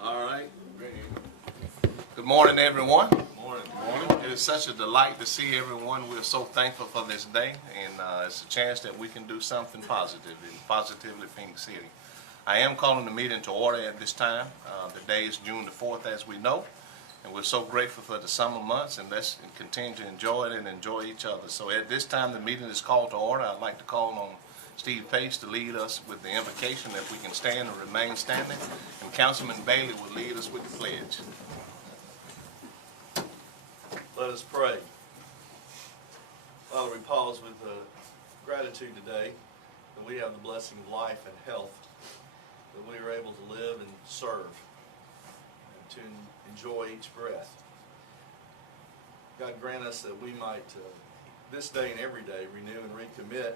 All right. Good morning, everyone. Morning. It is such a delight to see everyone. We're so thankful for this day, and it's a chance that we can do something positively Phenix City. I am calling the meeting to order at this time. The day is June the 4th, as we know, and we're so grateful for the summer months, and let's continue to enjoy it and enjoy each other. So at this time, the meeting is called to order. I'd like to call on Steve Pace to lead us with the invocation, if we can stand and remain standing, and Councilman Bailey will lead us with the pledge. Let us pray. Father, we pause with gratitude today that we have the blessing of life and health, that we are able to live and serve, and to enjoy each breath. God, grant us that we might, this day and every day, renew and recommit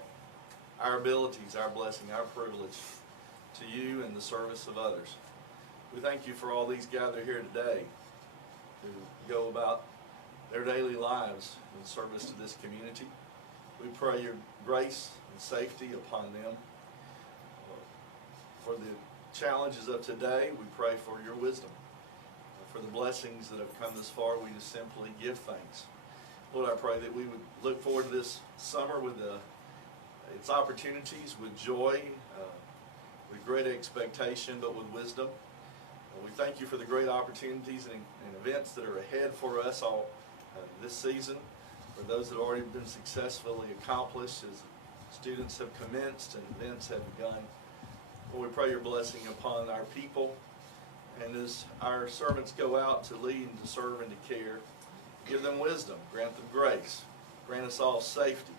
our abilities, our blessing, our privilege to you and the service of others. We thank you for all these gathered here today who go about their daily lives in service to this community. We pray your grace and safety upon them. For the challenges of today, we pray for your wisdom. For the blessings that have come this far, we just simply give thanks. Lord, I pray that we would look forward to this summer with its opportunities, with joy, with great expectation, but with wisdom. We thank you for the great opportunities and events that are ahead for us all this season, for those that have already been successfully accomplished as students have commenced and events have begun. Lord, we pray your blessing upon our people, and as our servants go out to lead and to serve and to care, give them wisdom, grant them grace, grant us all safety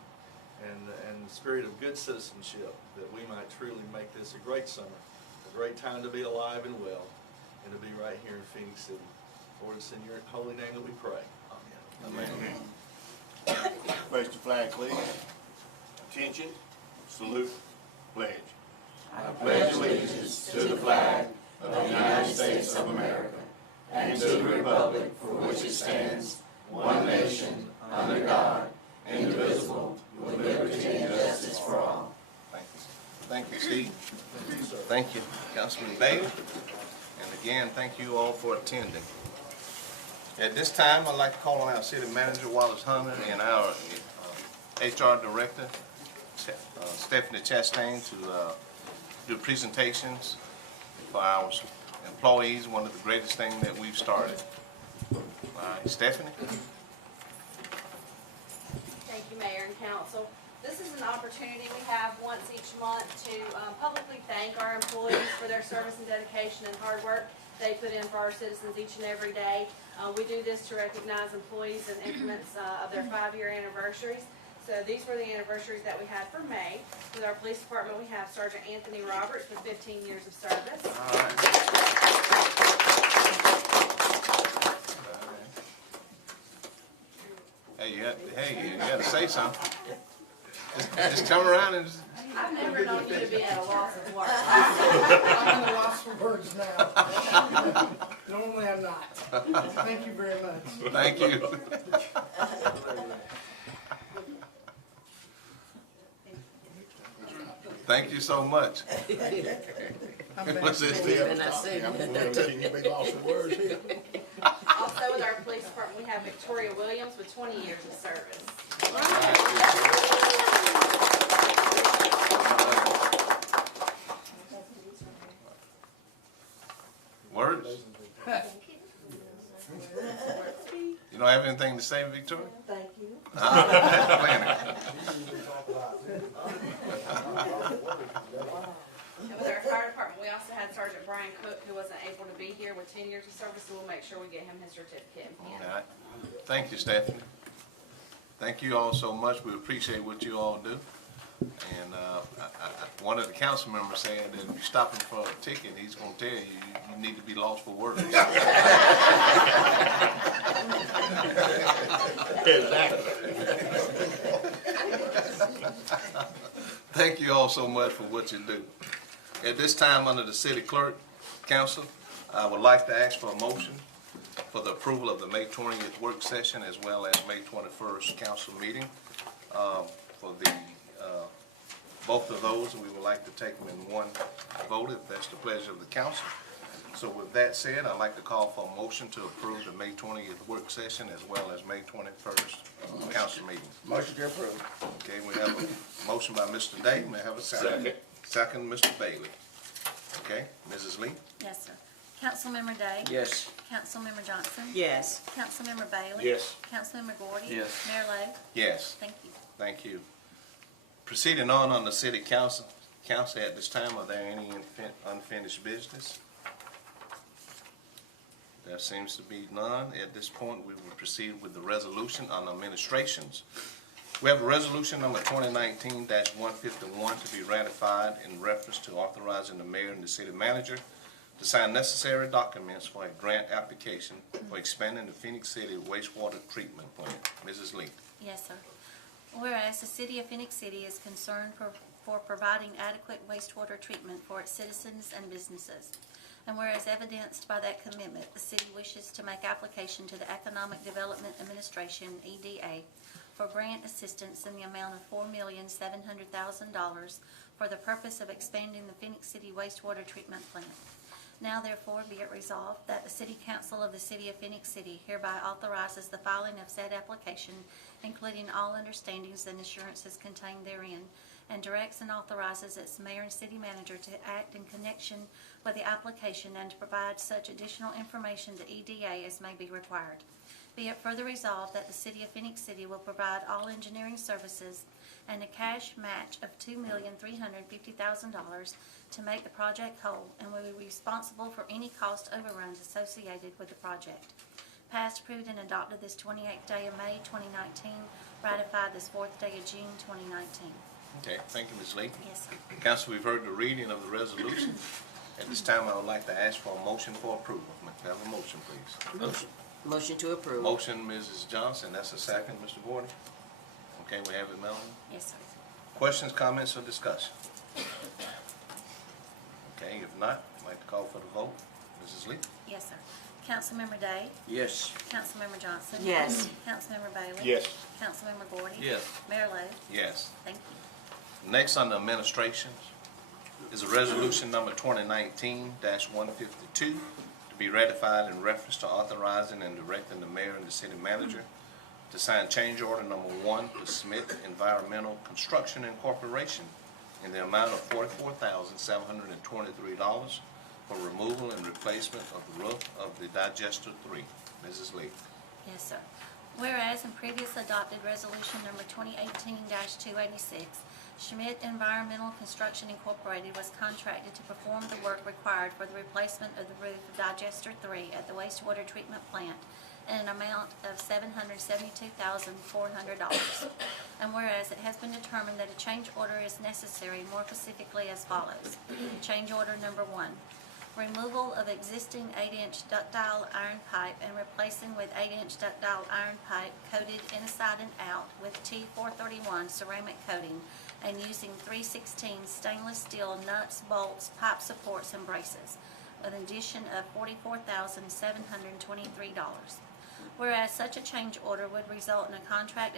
and the spirit of good citizenship, that we might truly make this a great summer, a great time to be alive and well, and to be right here in Phenix City. Lord, it's in your holy name that we pray. Amen. Raise the flag, please. Attention, salute, pledge. I pledge allegiance to the flag of the United States of America and to the republic for which it stands, one nation, under God, indivisible, with liberty and justice for all. Thank you, Steve. Thank you, Councilman Bailey. And again, thank you all for attending. At this time, I'd like to call on our City Manager, Wallace Hunter, and our HR Director, Stephanie Chastain, to do presentations for our employees, one of the greatest things that we've started. All right, Stephanie. Thank you, Mayor and Council. This is an opportunity we have once each month to publicly thank our employees for their service and dedication and hard work they put in for our citizens each and every day. We do this to recognize employees in increments of their 5-year anniversaries. So these were the anniversaries that we had for May. With our police department, we have Sergeant Anthony Roberts with 15 years of service. All right. Hey, you got to say something. Just come around and just... I've never known you to be at a loss of words. I'm at a loss for words now. Normally I'm not. Thank you very much. Thank you. Thank you so much. What's this deal? Can you be lost for words here? Also with our police department, we have Victoria Williams with 20 years of service. Words? You don't have anything to say, Victoria? Thank you. And with our fire department, we also had Sergeant Brian Cook, who wasn't able to be here with 10 years of service, so we'll make sure we get him his certificate and pin. all right. Thank you, Stephanie. Thank you all so much. We appreciate what you all do. And one of the council members said that if you stop him for a ticket, he's going to tell you you need to be lost for words. Exactly. Thank you all so much for what you do. At this time, under the City Clerk Council, I would like to ask for a motion for the approval of the May 20th work session as well as May 21st council meeting for the both of those, and we would like to take them in one vote if that's the pleasure of the council. So with that said, I'd like to call for a motion to approve the May 20th work session as well as May 21st council meeting. Motion to approve. Okay, we have a motion by Mr. Day. May I have a second? Second, Mr. Bailey. Okay, Mrs. Lee? Yes, sir. Councilmember Day? Yes. Councilmember Johnson? Yes. Councilmember Bailey? Yes. Councilmember Gordy? Yes. Mayor Lo? Yes. Thank you. Thank you. Proceeding on the city council at this time, are there any unfinished business? There seems to be none. At this point, we will proceed with the resolution on administrations. We have a resolution number 2019-151 to be ratified in reference to authorizing the mayor and the city manager to sign necessary documents for a grant application for expanding the Phenix City wastewater treatment plant. Mrs. Lee. Yes, sir. Whereas the city of Phenix City is concerned for providing adequate wastewater treatment for its citizens and businesses. And whereas evidenced by that commitment, the city wishes to make application to the Economic Development Administration, EDA, for grant assistance in the amount of $4,700,000 for the purpose of expanding the Phenix City wastewater treatment plant. Now therefore be it resolved that the City Council of the City of Phenix City hereby authorizes the filing of said application, including all understandings and assurances contained therein, and directs and authorizes its mayor and city manager to act in connection with the application and to provide such additional information to EDA as may be required. Be it further resolved that the City of Phenix City will provide all engineering services and a cash match of $2,350,000 to make the project whole, and will be responsible for any cost overruns associated with the project. Passed, approved, and adopted this 28th day of May 2019, ratified this 4th day of June 2019. Okay, thank you, Ms. Lee. Yes, sir. Council, we've heard the reading of the resolution. At this time, I would like to ask for a motion for approval. May I have a motion, please? Motion to approve. Motion, Mrs. Johnson, that's a second, Mr. Gordon. Okay, we have it, Melanie. Yes, sir. Questions, comments, or discussion? Okay, if not, I'd like to call for the vote. Mrs. Lee? Yes, sir. Councilmember Day? Yes. Councilmember Johnson? Yes. Councilmember Bailey? Yes. Councilmember Gordy? Yes. Mayor Lo? Yes. Thank you. Next on the administrations is a resolution number 2019-152 to be ratified in reference to authorizing and directing the mayor and the city manager to sign change order number 1 to Smith Environmental Construction Incorporation in the amount of $44,723 for removal and replacement of the roof of the Digester 3. Mrs. Lee. Yes, sir. Whereas in previous adopted resolution number 2018-286, Schmidt Environmental Construction Incorporated was contracted to perform the work required for the replacement of the roof of Digester 3 at the wastewater treatment plant in an amount of $772,400. And whereas it has been determined that a change order is necessary, more specifically as follows. Change order number 1. Removal of existing 8-inch ductile iron pipe and replacing with 8-inch ductile iron pipe coated inside and out with T431 ceramic coating and using 3/16 stainless steel nuts, bolts, pipe supports, and braces, with an addition of $44,723. Whereas such a change order would result in a contract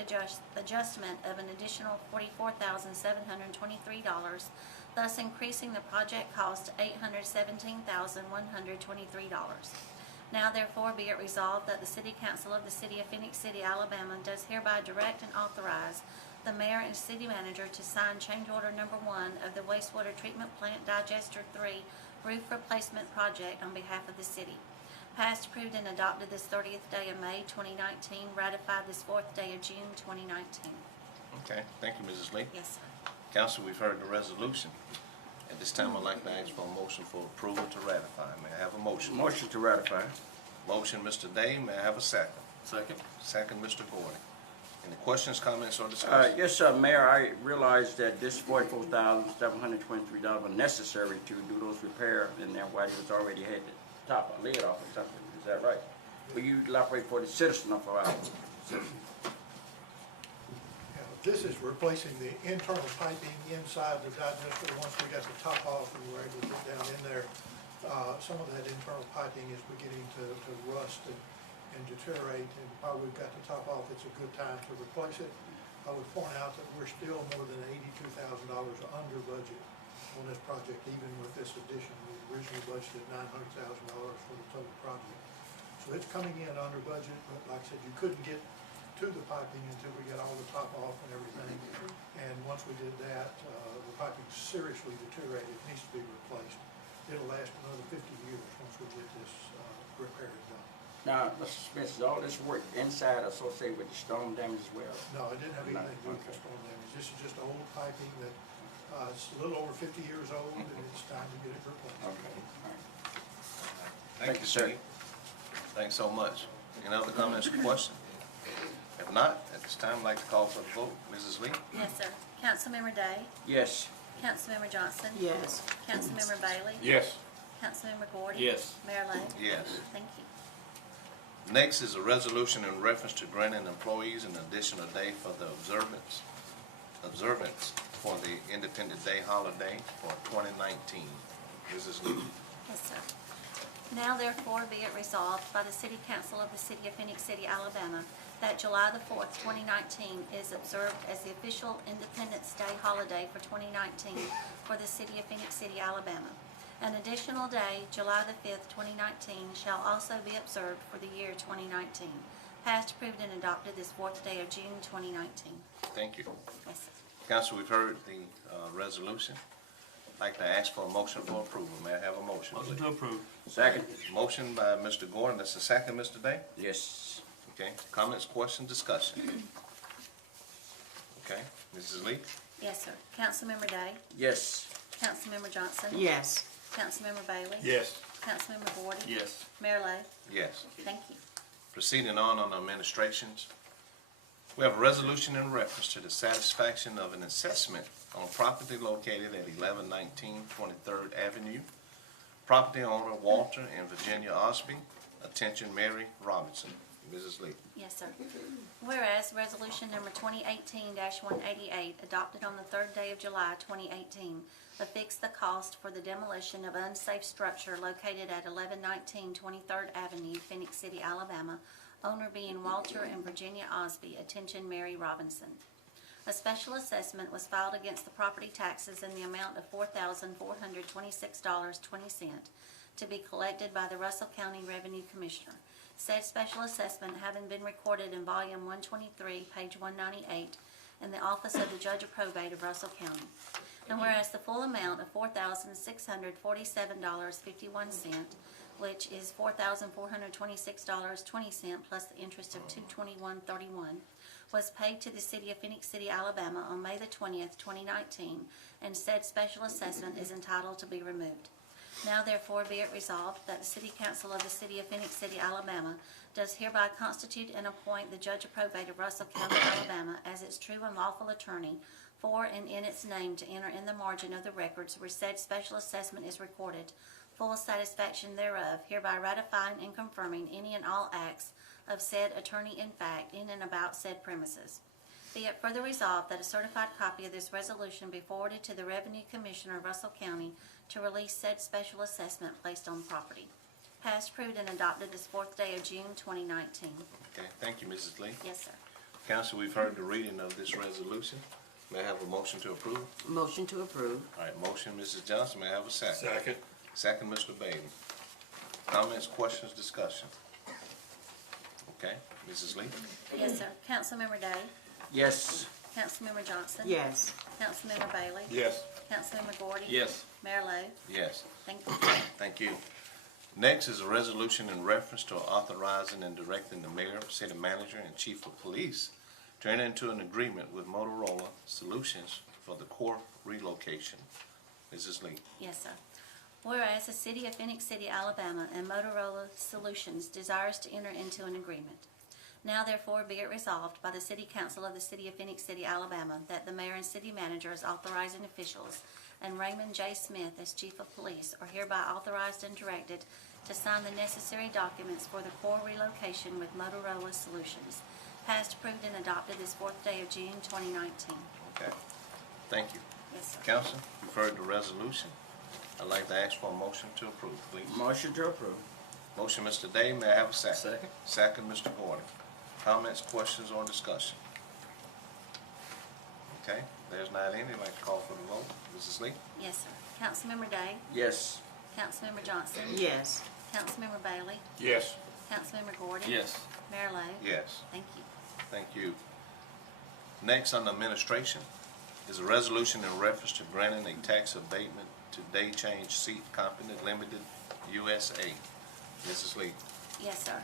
adjustment of an additional $44,723, thus increasing the project cost to $817,123. Now therefore be it resolved that the City Council of the City of Phenix City, Alabama does hereby direct and authorize the mayor and city manager to sign change order number 1 of the wastewater treatment plant Digester 3 roof replacement project on behalf of the city. Passed, approved, and adopted this 30th day of May 2019, ratified this 4th day of June 2019. Okay, thank you, Mrs. Lee. Yes, sir. Council, we've heard the resolution. At this time, I'd like to ask for a motion for approval to ratify. May I have a motion? Motion to ratify. Motion, Mr. Day. May I have a second? Second. Second, Mr. Gordon. Any questions, comments, or discussion? Yes, Mayor, I realize that this $44,723 was necessary to do those repairs, and then while it was already had the top of lid off or something. Is that right? Will you elaborate for the citizen of our citizens? This is replacing the internal piping inside the digester. Once we got the top off, we were able to get down in there. Some of that internal piping is beginning to rust and deteriorate, and while we've got the top off, it's a good time to replace it. I would point out that we're still more than under budget on this project, even with this addition. We originally budgeted $900,000 for the total project. So it's coming in under budget, but like I said, you couldn't get to the piping until we got all the top off and everything. And once we did that, the piping seriously deteriorated. It needs to be replaced. It'll last another 50 years once we get this repair done. Now, Mr. Smith, is all this work inside associated with the storm damage as well? No, it didn't have anything to do with the Okay. storm damage. This is just old piping that, it's a little over 50 years old, and it's time to get it replaced. Okay, all right. Thank you, sir. Thanks so much. Any other comments or questions? If not, at this time, I'd like to call for the vote. Mrs. Lee? Yes, sir. Councilmember Day? Yes. Councilmember Johnson? Yes. Councilmember Bailey? Yes. Councilmember Gordy? Yes. Mayor Lo? Yes. Thank you. Next is a resolution in reference to granting employees an additional day for the observance for the Independence Day holiday for 2019. Mrs. Lee? Yes, sir. Now therefore be it resolved by the City Council of the City of Phenix City, Alabama, that July the 4th, 2019 is observed as the official Independence Day holiday for 2019 for the City of Phenix City, Alabama. An additional day, July the 5th, 2019, shall also be observed for the year 2019. Passed, approved, and adopted this 4th day of June, 2019. Thank you. Yes, sir. Council, we've heard the resolution. I'd like to ask for a motion for approval. May I have a motion, please? to approve. Second? Motion by Mr. Gordon. That's the second, Mr. Day? Yes. Okay. Comments, questions, discussion? Okay. Mrs. Lee? Yes, sir. Councilmember Day? Yes. Councilmember Johnson? Yes. Councilmember Bailey? Yes. Councilmember Gordy? Yes. Mayor Lo? Yes. Thank you. Proceeding on administrations. We have a resolution in reference to the satisfaction of an assessment on property located at 1119 23rd Avenue. Property owner Walter and Virginia Osby. Attention Mary Robinson. Mrs. Lee. Yes, sir. Whereas Resolution Number 2018-188, adopted on the 3rd day of July 2018, affixed the cost for the demolition of unsafe structure located at 1119 23rd Avenue, Phenix City, Alabama, owner being Walter and Virginia Osby, attention Mary Robinson. A special assessment was filed against the property taxes in the amount of $4,426.20 to be collected by the Russell County Revenue Commissioner. Said special assessment having been recorded in volume 123, page 198, in the office of the Judge of Probate of Russell County. And whereas the full amount of $4,647.51, which is $4,426.20 plus the interest of $221.31, was paid to the City of Phenix City, Alabama on May the 20th, 2019, and said special assessment is entitled to be removed. Now therefore be it resolved that the City Council of the City of Phenix City, Alabama does hereby constitute and appoint the Judge of Probate of Russell County, Alabama as its true and lawful attorney for and in its name to enter in the margin of the records where said special assessment is recorded, full satisfaction thereof, hereby ratifying and confirming any and all acts of said attorney in fact in and about said premises. Be it further resolved that a certified copy of this resolution be forwarded to the Revenue Commissioner of Russell County to release said special assessment placed on property. Passed, approved, and adopted this 4th day of June 2019. Okay. Thank you, Mrs. Lee. Yes, sir. Council, we've heard the reading of this resolution. May I have a motion to approve? Motion to approve. All right. Motion, Mrs. Johnson. May I have a second? Second. Second, Mr. Bailey. Comments, questions, discussion? Okay. Mrs. Lee? Yes, sir. Councilmember Day? Yes. Councilmember Johnson? Yes. Councilmember Bailey? Yes. Councilmember Gordy? Yes. Mayor Lo? Yes. Thank you. Thank you. Next is a resolution in reference to authorizing and directing the mayor, city manager, and chief of police to enter into an agreement with Motorola Solutions for the core relocation. Mrs. Lee. Yes, sir. Whereas the City of Phenix City, Alabama and Motorola Solutions desires to enter into an agreement. Now therefore be it resolved by the City Council of the City of Phenix City, Alabama, that the mayor and city manager as authorizing officials and Raymond J. Smith as chief of police are hereby authorized and directed to sign the necessary documents for the core relocation with Motorola Solutions. Passed, approved, and adopted this 4th day of June 2019. Okay. Thank you. Yes, sir. Council, you've heard the resolution. I'd like to ask for a motion to approve, please. Motion to approve. Motion, Mr. Day. May I have a second? Second. Second, Mr. Gordon. Comments, questions, or discussion? Okay. There's not any, I'd like to call for the vote. Mrs. Lee? Yes, sir. Councilmember Day? Yes. Councilmember Johnson? Yes. Councilmember Bailey? Yes. Councilmember Gordon? Yes. Mayor Lo? Yes. Thank you. Thank you. Next, on administration, is a resolution in reference to granting a tax abatement to Day Change Seat Company Limited, USA. Mrs. Lee? Yes, sir.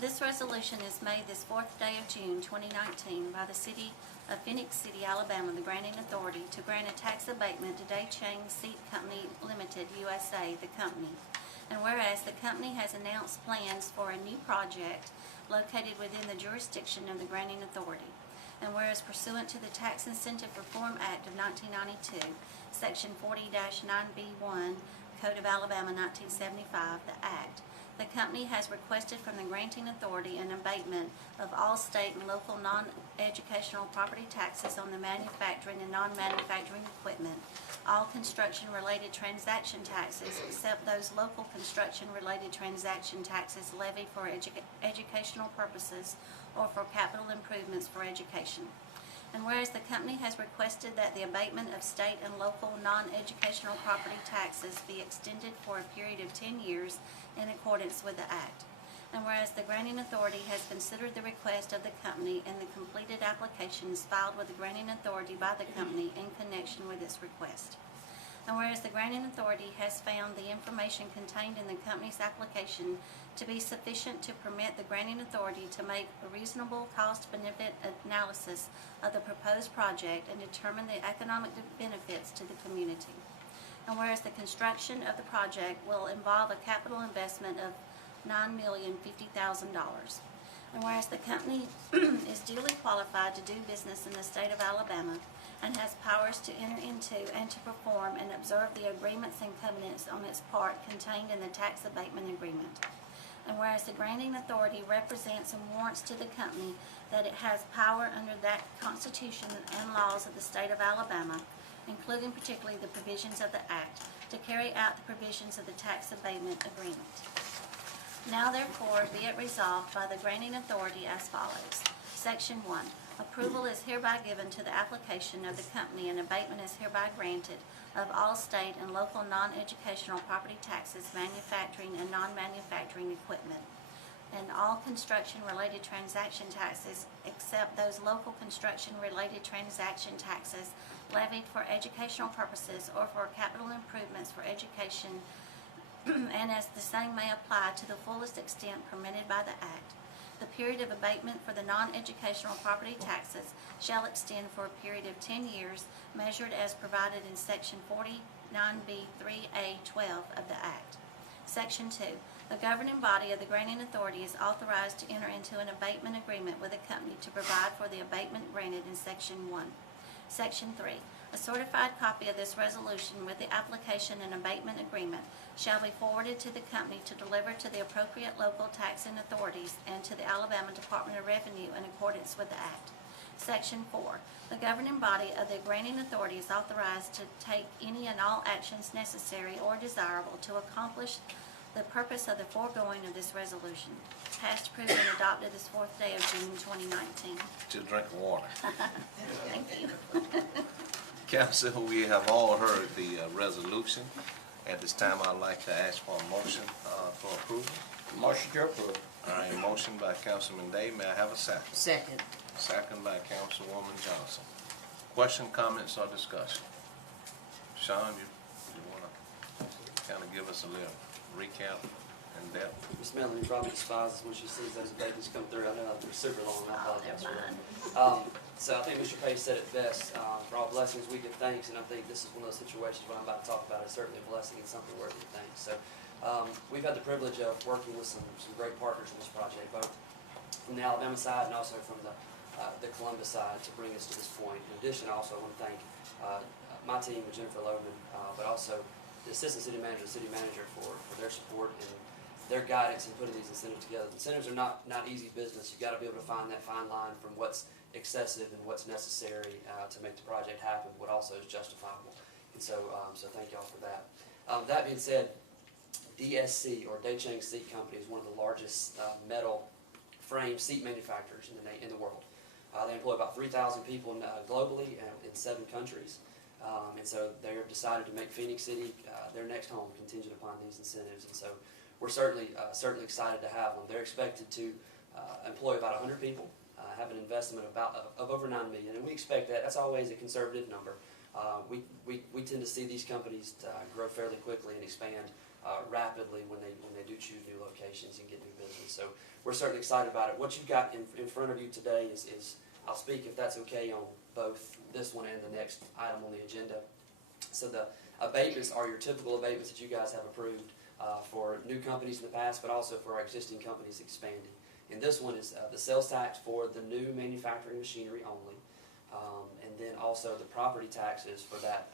This resolution is made this 4th day of June 2019 by the City of Phenix City, Alabama, the granting authority to grant a tax abatement to Day Change Seat Company Limited, USA, the company. And whereas the company has announced plans for a new project located within the jurisdiction of the granting authority. And whereas pursuant to the Tax Incentive Reform Act of 1992, Section 40-9B1, Code of Alabama 1975, the Act, the company has requested from the granting authority an abatement of all state and local non-educational property taxes on the manufacturing and non-manufacturing equipment, all construction-related transaction taxes except those local construction-related transaction taxes levied for educational purposes or for capital improvements for education. And whereas the company has requested that the abatement of state and local non-educational property taxes be extended for a period of 10 years in accordance with the Act. And whereas the granting authority has considered the request of the company and the completed applications filed with the granting authority by the company in connection with its request. And whereas the granting authority has found the information contained in the company's application to be sufficient to permit the granting authority to make a reasonable cost-benefit analysis of the proposed project and determine the economic benefits to the community. And whereas the construction of the project will involve a capital investment of $9,050,000. And whereas the company is duly qualified to do business in the state of Alabama and has powers to enter into and to perform and observe the agreements and covenants on its part contained in the tax abatement agreement. And whereas the granting authority represents and warrants to the company that it has power under that Constitution and laws of the state of Alabama, including particularly the provisions of the Act, to carry out the provisions of the tax abatement agreement. Now therefore be it resolved by the granting authority as follows. Section 1. Approval is hereby given to the application of the company and abatement is hereby granted of all state and local non-educational property taxes, manufacturing and non-manufacturing equipment, and all construction-related transaction taxes except those local construction-related transaction taxes levied for educational purposes or for capital improvements for education, and as the same may apply to the fullest extent permitted by the Act. The period of abatement for the non-educational property taxes shall extend for a period of 10 years, measured as provided in Section 49B3A12 of the Act. Section 2. The governing body of the granting authority is authorized to enter into an abatement agreement with a company to provide for the abatement granted in Section 1. Section 3. A certified copy of this resolution with the application and abatement agreement shall be forwarded to the company to deliver to the appropriate local taxing authorities and to the Alabama Department of Revenue in accordance with the Act. Section 4. The governing body of the granting authority is authorized to take any and all actions necessary or desirable to accomplish the purpose of the foregoing of this resolution. Passed, approved, and adopted this 4th day of June 2019. Just drink water. Thank you. Council, we have all heard the resolution. At this time, I'd like to ask for a motion for approval. Motion to approve. All right, motion by Councilman Day. May I have a second? Second. Second by Councilwoman Johnson. Question, comments, or discussion? Sean, you want to kind of give us a little recap in depth? Miss Melanie probably despises when she sees those abatements come through. I know I've been super long, I apologize for that. So I think Mr. Page said it best. For all blessings, we give thanks, and I think this is one of those situations what I'm about to talk about is certainly a blessing and something worthy of thanks. So we've had the privilege of working with some great partners in this project, both from the Alabama side and also from the Columbus side to bring us to this point. In addition, I also want to thank my team with Jennifer Loman, but also the assistant city manager, the city manager for their support and their guidance in putting these incentives together. Incentives are not easy business. You've got to be able to find that fine line from what's excessive and what's necessary to make the project happen, what also is justifiable. And so, so thank y'all for that. That being said, DSC, or Day Change Seat Company, is one of the largest metal frame seat manufacturers in the world. They employ about 3,000 people globally in 7 countries. And so they've decided to make Phenix City their next home contingent upon these incentives. And so we're certainly excited to have them. They're expected to employ about 100 people, have an investment of over $9 million, and we expect that. That's always a conservative number. We tend to see these companies grow fairly quickly and expand rapidly when they do choose new locations and get new business. So we're certainly excited about it. What you've got in front of you today is I'll speak, if that's okay, on both this one and the next item on the agenda. So the abatements are your typical abatements that you guys have approved for new companies in the past, but also for our existing companies expanding. And this one is the sales tax for the new manufacturing machinery only, and then also the property taxes for that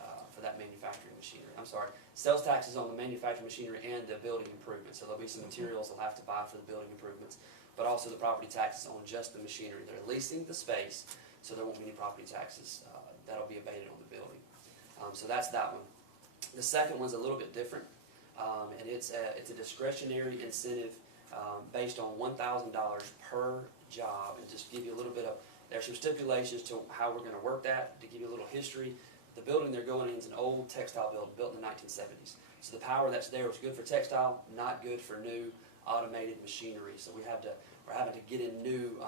manufacturing machinery. I'm sorry, sales taxes on the manufacturing machinery and the building improvements. So there'll be some materials they'll have to buy for the building improvements, but also the property taxes on just the machinery. They're leasing the space, so there won't be any property taxes that'll be abated on the building. So that's that one. The second one's a little bit different, and it's a discretionary incentive based on $1,000 per job. And just give you a little bit of, there's some stipulations to how we're going to work that. To give you a little history, the building they're going in is an old textile building built in the 1970s. So the power that's there was good for textile, not good for new automated machinery. So we're having to get in new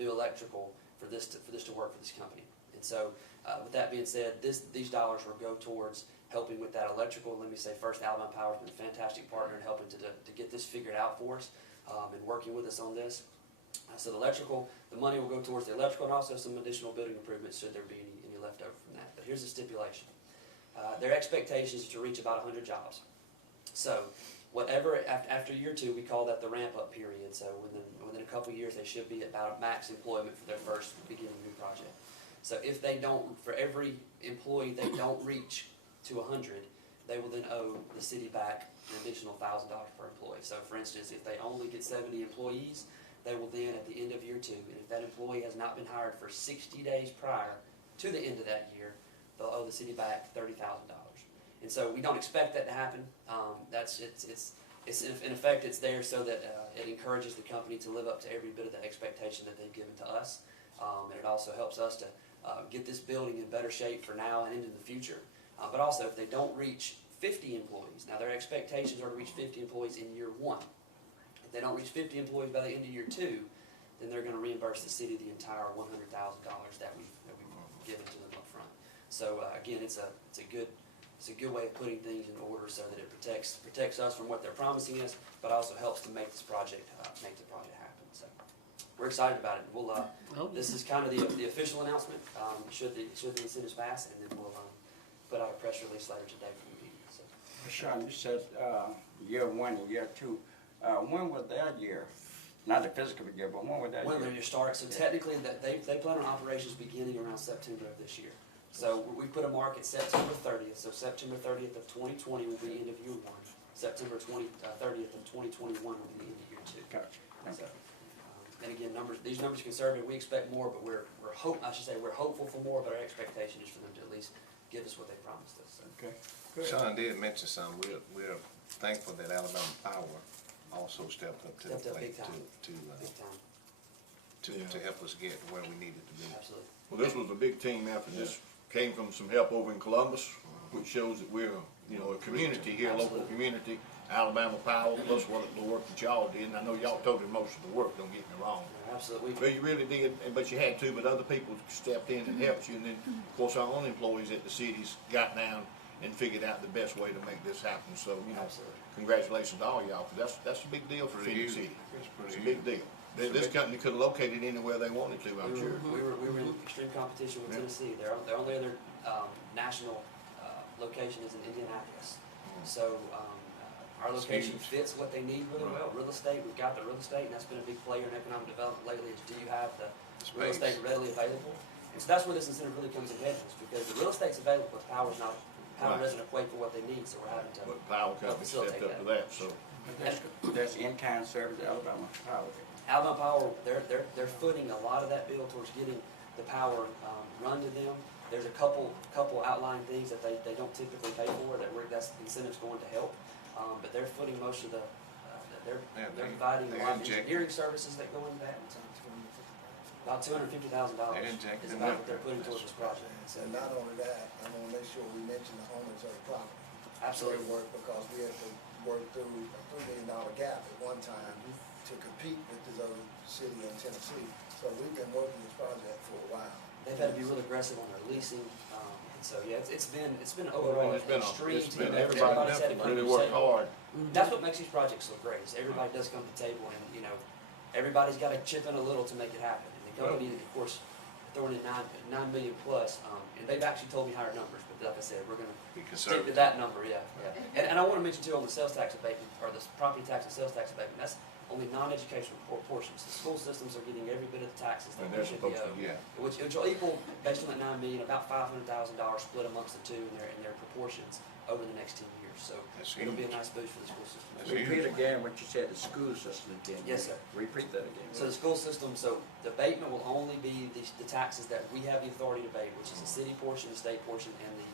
electrical for this to work for this company. And so with that being said, these dollars will go towards helping with that electrical. Let me say first, Alabama Power has been a fantastic partner in helping to get this figured out for us and working with us on this. So the money will go towards the electrical and also some additional building improvements should there be any left over from that. But here's the stipulation. Their expectation is to reach about 100 jobs. So whatever, after year 2, we call that the ramp-up period. So within a couple of years, they should be at about max employment for their first beginning new project. So if they don't, for every employee they don't reach to 100, they will then owe the city back an additional $1,000 per employee. So for instance, if they only get 70 employees, they will then at the end of year 2, and if that employee has not been hired for 60 days prior to the end of that year, they'll owe the city back $30,000. And so we don't expect that to happen. In effect, it's there so that it encourages the company to live up to every bit of the expectation that they've given to us. And it also helps us to get this building in better shape for now and into the future. But also, if they don't reach 50 employees, now their expectations are to reach 50 employees in year 1. If they don't reach 50 employees by the end of year 2, then they're going to reimburse the city the entire $100,000 that we've given to them up front. So again, it's a good way of putting things in order so that it protects us from what they're promising us, but also helps to make this project happen. So we're excited about it. We'll this is kind of the official announcement. Should the incentives pass, and then we'll put out a press release later today for the meeting. So. Sean, you said year 1 and year 2. When was their year? Not the physical year, but when was that when year? their year starts. So technically, they plan on operations beginning around September of this year. So we put a mark at September 30th. So September 30th of 2020 will be the end of year 1. September 30th of 2021 will be the end of year 2. Gotcha. So, and again, these numbers are conservative. We expect more, but we're hopeful for more. But our expectation is for them to at least give us what they promised us. So. Okay. Good. Sean did mention something. We're thankful that Alabama Power also stepped up to the plate big time. Big time. to help us get where we needed to be. Absolutely. Well, this was a big team effort. This came from some help over in Columbus, which shows that we're, a community here, a local community. Alabama Power, plus the work that y'all did, and I know y'all told him most of the work, don't get me wrong. Absolutely. But you really did, but you had to, but other people stepped in and helped you, and then, of course, our own employees at the cities got down and figured out the best way to make this happen. So, Absolutely. Congratulations to all y'all, because that's a big deal for Phenix City. It's a big deal. This company could have located anywhere they wanted to, I'm sure. We were in extreme competition with Tennessee. Their only other national location is in Indianapolis. So our location fits what they need really well. Real estate, we've got the real estate, and that's been a big player in economic development lately. Is do you have the real estate readily available? And so that's where this incentive really comes in handy, because the real estate's available, but power's not. Power doesn't equate for what they need, so we're having to. But Power Company stepped up to that, so. That's in-kind service, Alabama Power. Alabama Power, they're footing a lot of that bill towards getting the power run to them. There's a couple outlying things that they don't typically pay for that's incentives going to help, but they're footing most of they're providing a lot of engineering services that go into that. About $250,000 They're injecting is about what that. they're putting towards this project. So, And not only that, I want to make sure we mention the owners of the property. absolutely. Work, because we have to work through a $3 million gap at one time to compete with this other city in Tennessee. So we've been working this project for a while. They've had to be real aggressive on their leasing, and so, yeah, it's been overall It's been, extreme it's been, team. everybody Everybody's had to come really to the worked table. hard. That's what makes these projects so great, is everybody does come to the table and, everybody's got to chip in a little to make it happen. And the company, of course, throwing in 9 million plus, and they've actually told me higher numbers, but like I said, we're gonna Be stick to conservative. that number, yeah. And I wanna mention too, on the sales tax abatement, or the property tax and sales tax abatement, that's only non-educational portions. The school systems are getting every bit of the taxes that And they they're should be supposed to, owed. yeah. Which will equal, based on that 9 million, about $500,000 split amongst the two in their proportions over the next 10 years. So That's it'll be a huge. nice boost for the school system. That's Repeat huge. again what you said, the school system again. Yes, sir. Repeat that again. So the school system, so the abatement will only be the taxes that we have the authority to abate, which is the city portion, the state portion, and the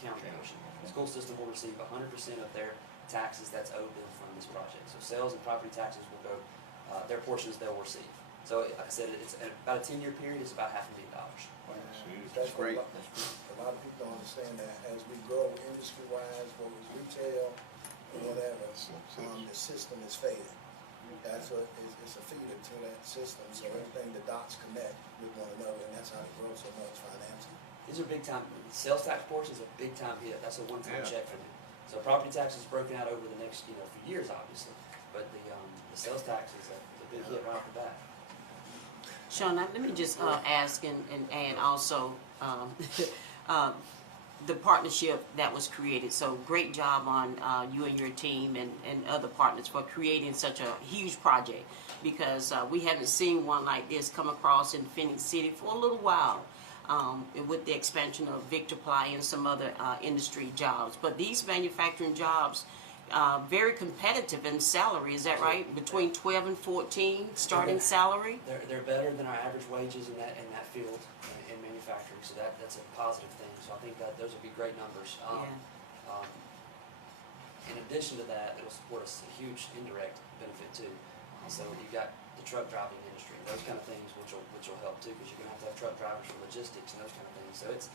county portion. The school system will receive 100% of their taxes that's owed them from this project. So sales and property taxes will go, their portions they'll receive. So like I said, it's about a 10-year period, it's about $500,000. That's huge. That's great. A lot of people don't understand that as we grow industry-wise, whether it's retail or whatever, the system is fading. That's what, it's a feeder to that system, so everything, the dots connect with one another, and that's how it grows so much financially. These are big time, sales tax portion is a big time hit, that's a one-time Yeah. check for them. So property tax is broken out over the next, for years, obviously, but the sales tax is a big hit right off the bat. Sean, let me just ask and add also the partnership that was created. So great job on you and your team and other partners for creating such a huge project, because we haven't seen one like this come across in Phenix City for a little while. With the expansion of Victor Ply and some other industry jobs. But these manufacturing jobs, very competitive in salary, is that right? Between 12 and 14 starting salary? They're better than our average wages in that field in manufacturing, so that's a positive thing. So I think that those would be great numbers. In addition to that, it'll support us a huge indirect benefit too. So you've got the truck driving industry, those kind of things, which will help too, because you're gonna have truck drivers for logistics and those kind of things. So it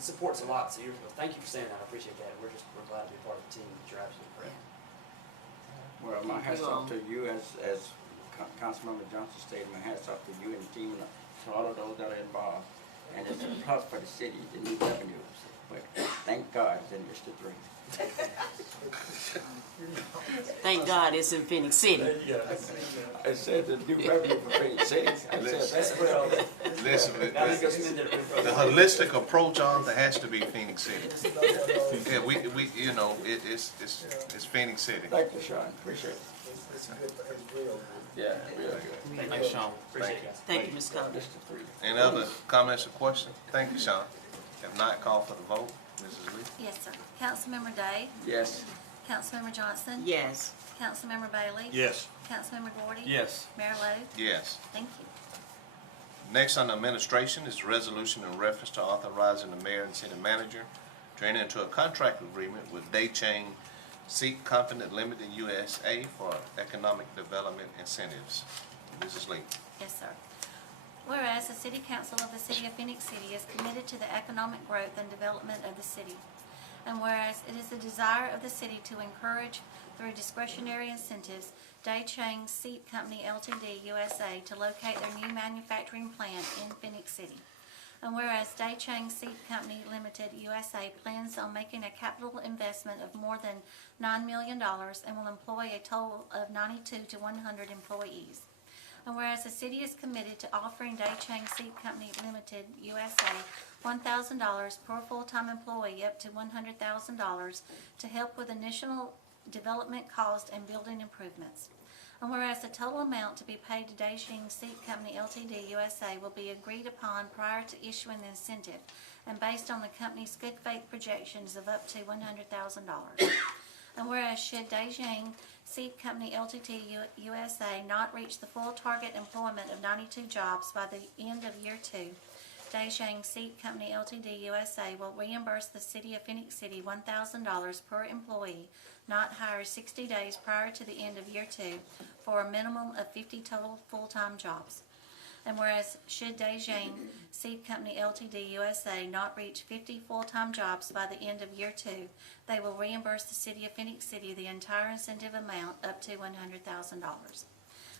supports a lot. So thank you for saying that. I appreciate that. We're glad to be part of the team. But you're absolutely correct. Well, my hats off to you as Councilmember Johnson stated, my hats off to you and the team and to all of those that are involved. And it's a plus for the city, the new revenues. But thank God it's in District 3. Thank God it's in Phoenix City. I said the new revenue for Phoenix City. I said that. Listen, Now let's go spend it. the holistic approach on that has to be Phoenix City. Yeah, we it's Phoenix City. Thank you, Sean. Appreciate it. It's good, it's real. Yeah, really good. Thanks, Sean. Appreciate it, guys. Thank you, Ms. Covey. District 3. Any other comments or questions? Thank you, Sean. If not, call for the vote. Mrs. Lee? Yes, sir. Councilmember Day? Yes. Councilmember Johnson? Yes. Councilmember Bailey? Yes. Councilmember Gordy? Yes. Mayor Lo? Yes. Thank you. Next on administration is a resolution in reference to authorizing the mayor and city manager to enter into a contract agreement with Daychang Seat Company Limited USA for economic development incentives. Mrs. Lee. Yes, sir. Whereas the City Council of the City of Phoenix City is committed to the economic growth and development of the city. And whereas it is the desire of the city to encourage, through discretionary incentives, Daychang Seat Company Ltd. USA to locate their new manufacturing plant in Phoenix City. And whereas Daychang Seat Company Limited USA plans on making a capital investment of more than $9 million and will employ a total of 92 to 100 employees. And whereas the city is committed to offering Daychang Seat Company Limited USA $1,000 per full-time employee up to $100,000 to help with initial development cost and building improvements. And whereas the total amount to be paid to Daychang Seat Company Ltd. USA will be agreed upon prior to issuing the incentive and based on the company's good faith projections of up to $100,000. And whereas should Daychang Seat Company Ltd. USA not reach the full target employment of 92 jobs by the end of year 2, Daychang Seat Company Ltd. USA will reimburse the City of Phoenix City $1,000 per employee not hired 60 days prior to the end of year 2 for a minimum of 50 total full-time jobs. And whereas should Dejang Seed Company Ltd. USA not reach 50 full-time jobs by the end of year 2, they will reimburse the city of Phenix City the entire incentive amount up to $100,000.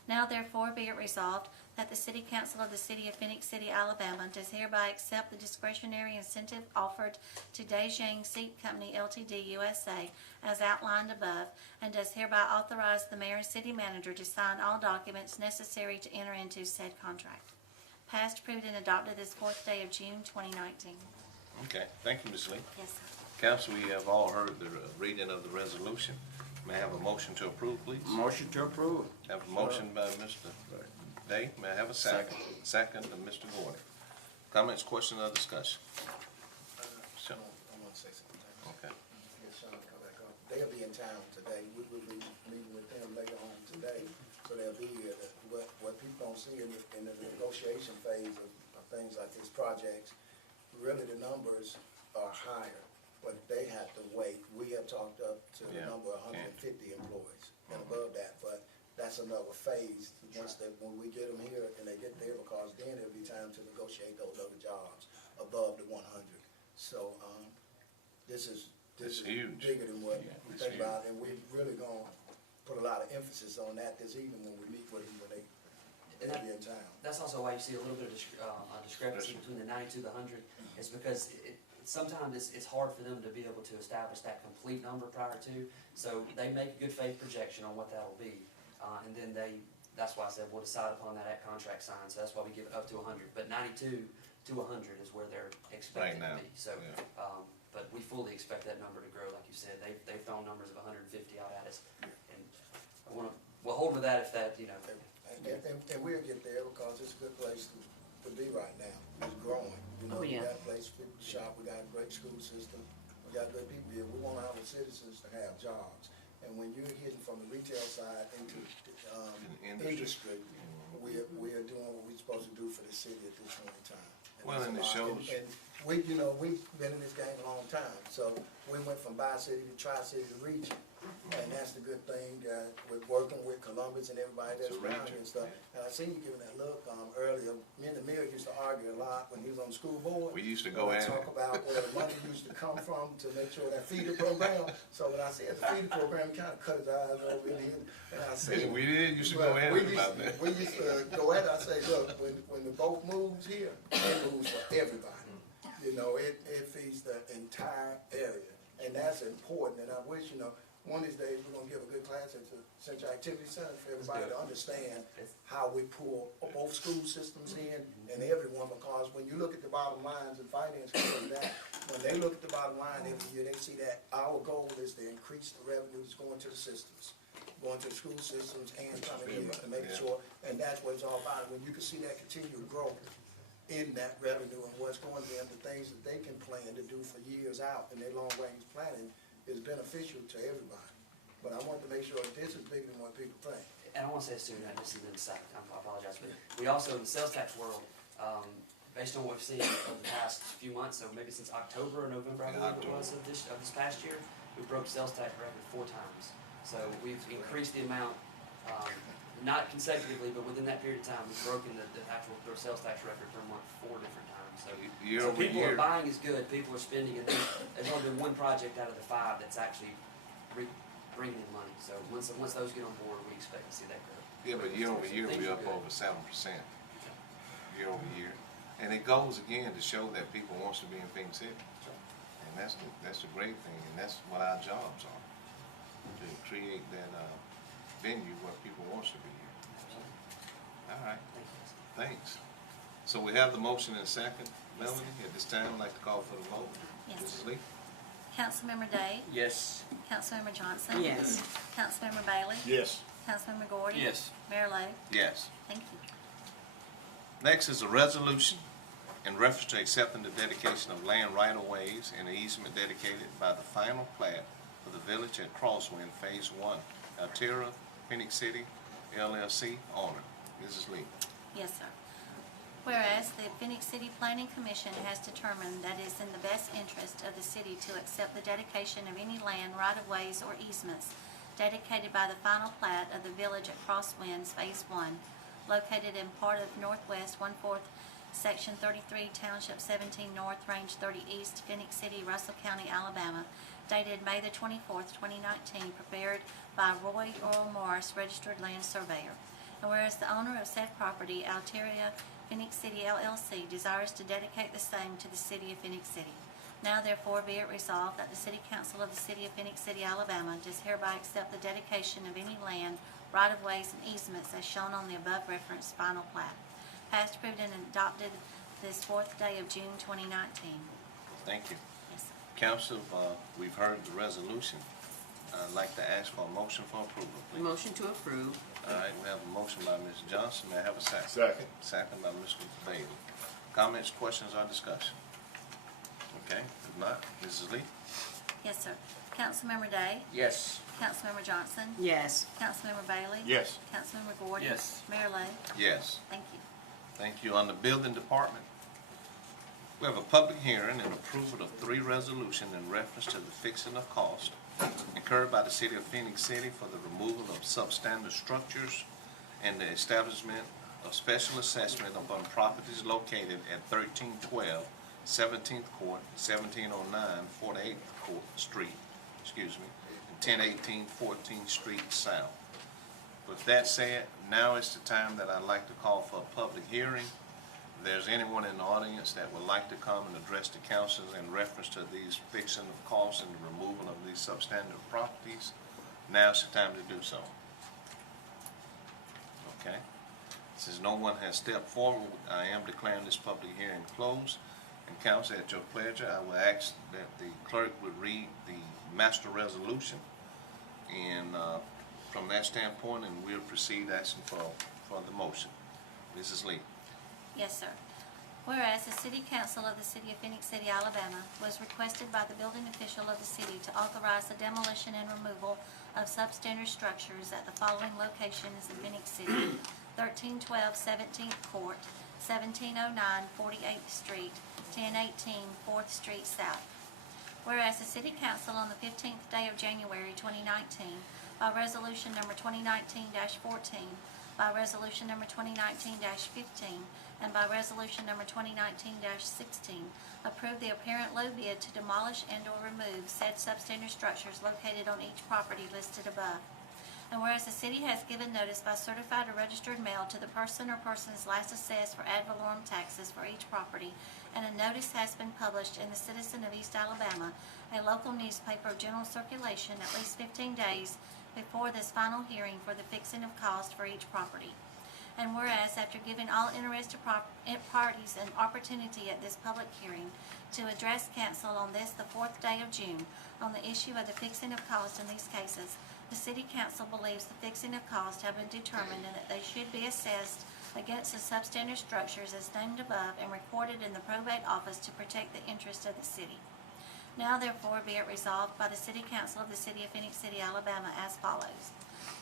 Now therefore be it resolved that the City Council of the City of Phenix City, Alabama does hereby accept the discretionary incentive offered to Dejang Seed Company Ltd. USA as outlined above, and does hereby authorize the mayor and city manager to sign all documents necessary to enter into said contract. Passed, approved, and adopted this 4th day of June 2019. Okay, thank you, Ms. Lee. Yes, sir. Council, we have all heard the reading of the resolution. May I have a motion to approve, please? Motion to approve. Have a motion by Mr. Day. May I have a second? Second by Mr. Gordon. Comments, questions, or discussion? Sure. I want to say something. Okay. Get Sean to come back up. They'll be in town today. We will be meeting with them later on today, so they'll be here. What people don't see in the negotiation phase of things like these projects, really the numbers are higher, but they have to wait. We have talked up to the number of 150 employees and above that, but that's another phase. When we get them here and they get there, because then it'll be time to negotiate those other jobs above the 100. So this is huge. bigger than what we it's think huge. about, and we're really gonna put a lot of emphasis on that this evening when we meet with them when they'll be in town. That's also why you see a little bit of discrepancy between the 92 to the 100, is because sometimes it's hard for them to be able to establish that complete number prior to, so they make a good faith projection on what that'll be, and then that's why I said we'll decide upon that at contract sign, so that's why we give it up to 100, but 92 to 100 is where they're expected Right now, to be, so, but we fully expect that number to grow, like you said, they've thrown numbers of 150 out at us, and we'll hold with that if that, you know. And we'll get there because it's a good place to be right now. It's growing. You know, Oh, yeah. We got a place to shop, we got a great school system, we got good people here. We want our citizens to have jobs. And when you're hitting from the retail side into industry, we are doing what we're supposed to do for the city at this point in time. Well, and it shows. And we've been in this game a long time. So we went from Bi-City to Tri-City to region. And that's the good thing, with working with Columbus and everybody that's around here and stuff. And I seen you giving that look earlier. Me and the mayor used to argue a lot when he was on the school board. We used to go at it. Talk about where the money used to come from to make sure that feeder program. So when I said the feeder program, he kind of cut his eyes over in here. And I said, We did used to go at it about that. We used to go at it. I say, look, when the boat moves here, it moves for everybody. You know, it feeds the entire area. And that's important. And I wish, one of these days we're gonna give a good class at the Central Activity Center for everybody to understand how we pull both school systems in and everyone, because when you look at the bottom lines and finance, when they look at the bottom line every year, they see that our goal is to increase the revenues going to the systems, going to the school systems and coming here to make sure, and that's what it's all about. When you can see that continued growth in that revenue and what's going to them, the things that they can plan to do for years out in their long-range planning is beneficial to everybody. But I want to make sure that this is bigger than what people think. And I want to say this too, and this is an aside, I apologize, but we also, in the sales tax world, based on what we've seen over the past few months, so maybe since October or November, I believe it was, of this past year, we broke sales tax record 4 times. So we've increased the amount, not consecutively, but within that period of time, we've broken the actual sales tax record per month 4 different times. So people are buying is good, people are spending, and there's only been one project out of the 5 that's actually bringing in money. So once those get on board, we expect to see that grow. Yeah, but year over year, we're up over 7%. Year over year. And it goes again to show that people wants to be in Phenix City. And that's the great thing, and that's what our jobs are. To create that venue where people wants to be here. All right. Thanks. So we have the motion and a second. Melanie, at this time, I'd like to call for the vote. Yes. Mrs. Lee? Councilmember Day? Yes. Councilmember Johnson? Yes. Councilmember Bailey? Yes. Councilmember Gordon? Yes. Mayor Lo? Yes. Thank you. Next is a resolution in reference to accepting the dedication of land right-of-ways and the easement dedicated by the final plat for the village at Crosswind Phase 1, Altera, Phenix City, LLC owner. Mrs. Lee. Yes, sir. Whereas the Phenix City Planning Commission has determined that it is in the best interest of the city to accept the dedication of any land right-of-ways or easements dedicated by the final plat of the village at Crosswinds Phase 1 located in part of Northwest 1/4, Section 33, Township 17 North, Range 30 East, Phenix City, Russell County, Alabama, dated May the 24th, 2019, prepared by Roy Earl Morris, Registered Land Surveyor. And whereas the owner of said property, Alteria Phenix City LLC, desires to dedicate the same to the City of Phenix City. Now therefore be it resolved that the City Council of the City of Phenix City, Alabama, does hereby accept the dedication of any land, right-of-ways, and easements as shown on the above referenced final plat. Passed, approved, and adopted this 4th day of June 2019. Thank you. Yes, sir. Council, we've heard the resolution. I'd like to ask for a motion for approval, please. Motion to approve. All right, we have a motion by Ms. Johnson. May I have a second? Second. Second by Mr. Bailey. Comments, questions, or discussion? Okay, if not, Mrs. Lee? Yes, sir. Councilmember Day? Yes. Councilmember Johnson? Yes. Councilmember Bailey? Yes. Councilmember Gordon? Yes. Mayor Lo? Yes. Thank you. Thank you. On the building department, we have a public hearing and approval of 3 resolutions in reference to the fixing of cost incurred by the City of Phenix City for the removal of substandard structures and the establishment of special assessment upon properties located at 1312 17th Court, 1709 48th Court Street, and 1018 14th Street South. With that said, now is the time that I'd like to call for a public hearing. If there's anyone in the audience that would like to come and address the council in reference to these fixing of costs and the removal of these substandard properties, now's the time to do so. Okay. Since no one has stepped forward, I am declaring this public hearing closed. And council, at your pleasure, I will ask that the clerk would read the master resolution. And from that standpoint, and we'll proceed asking for the motion. Mrs. Lee. Yes, sir. Whereas the City Council of the City of Phenix City, Alabama, was requested by the building official of the city to authorize the demolition and removal of substandard structures at the following locations in Phenix City: 1312 17th Court, 1709 48th Street, 1018 4th Street South. Whereas the City Council on the 15th day of January 2019, by resolution number 2019-14, by resolution number 2019-15, and by resolution number 2019-16, approved the apparent low bid to demolish and/or remove said substandard structures located on each property listed above. And whereas the city has given notice by certified or registered mail to the person or persons last assessed for ad valorem taxes for each property, and a notice has been published in the Citizen of East Alabama, a local newspaper of general circulation, at least 15 days before this final hearing for the fixing of cost for each property. And whereas, after giving all interested parties an opportunity at this public hearing to address council on this, the 4th day of June, on the issue of the fixing of cost in these cases, the City Council believes the fixing of cost have been determined and that they should be assessed against the substandard structures as named above and recorded in the probate office to protect the interests of the city. Now therefore be it resolved by the City Council of the City of Phenix City, Alabama, as follows.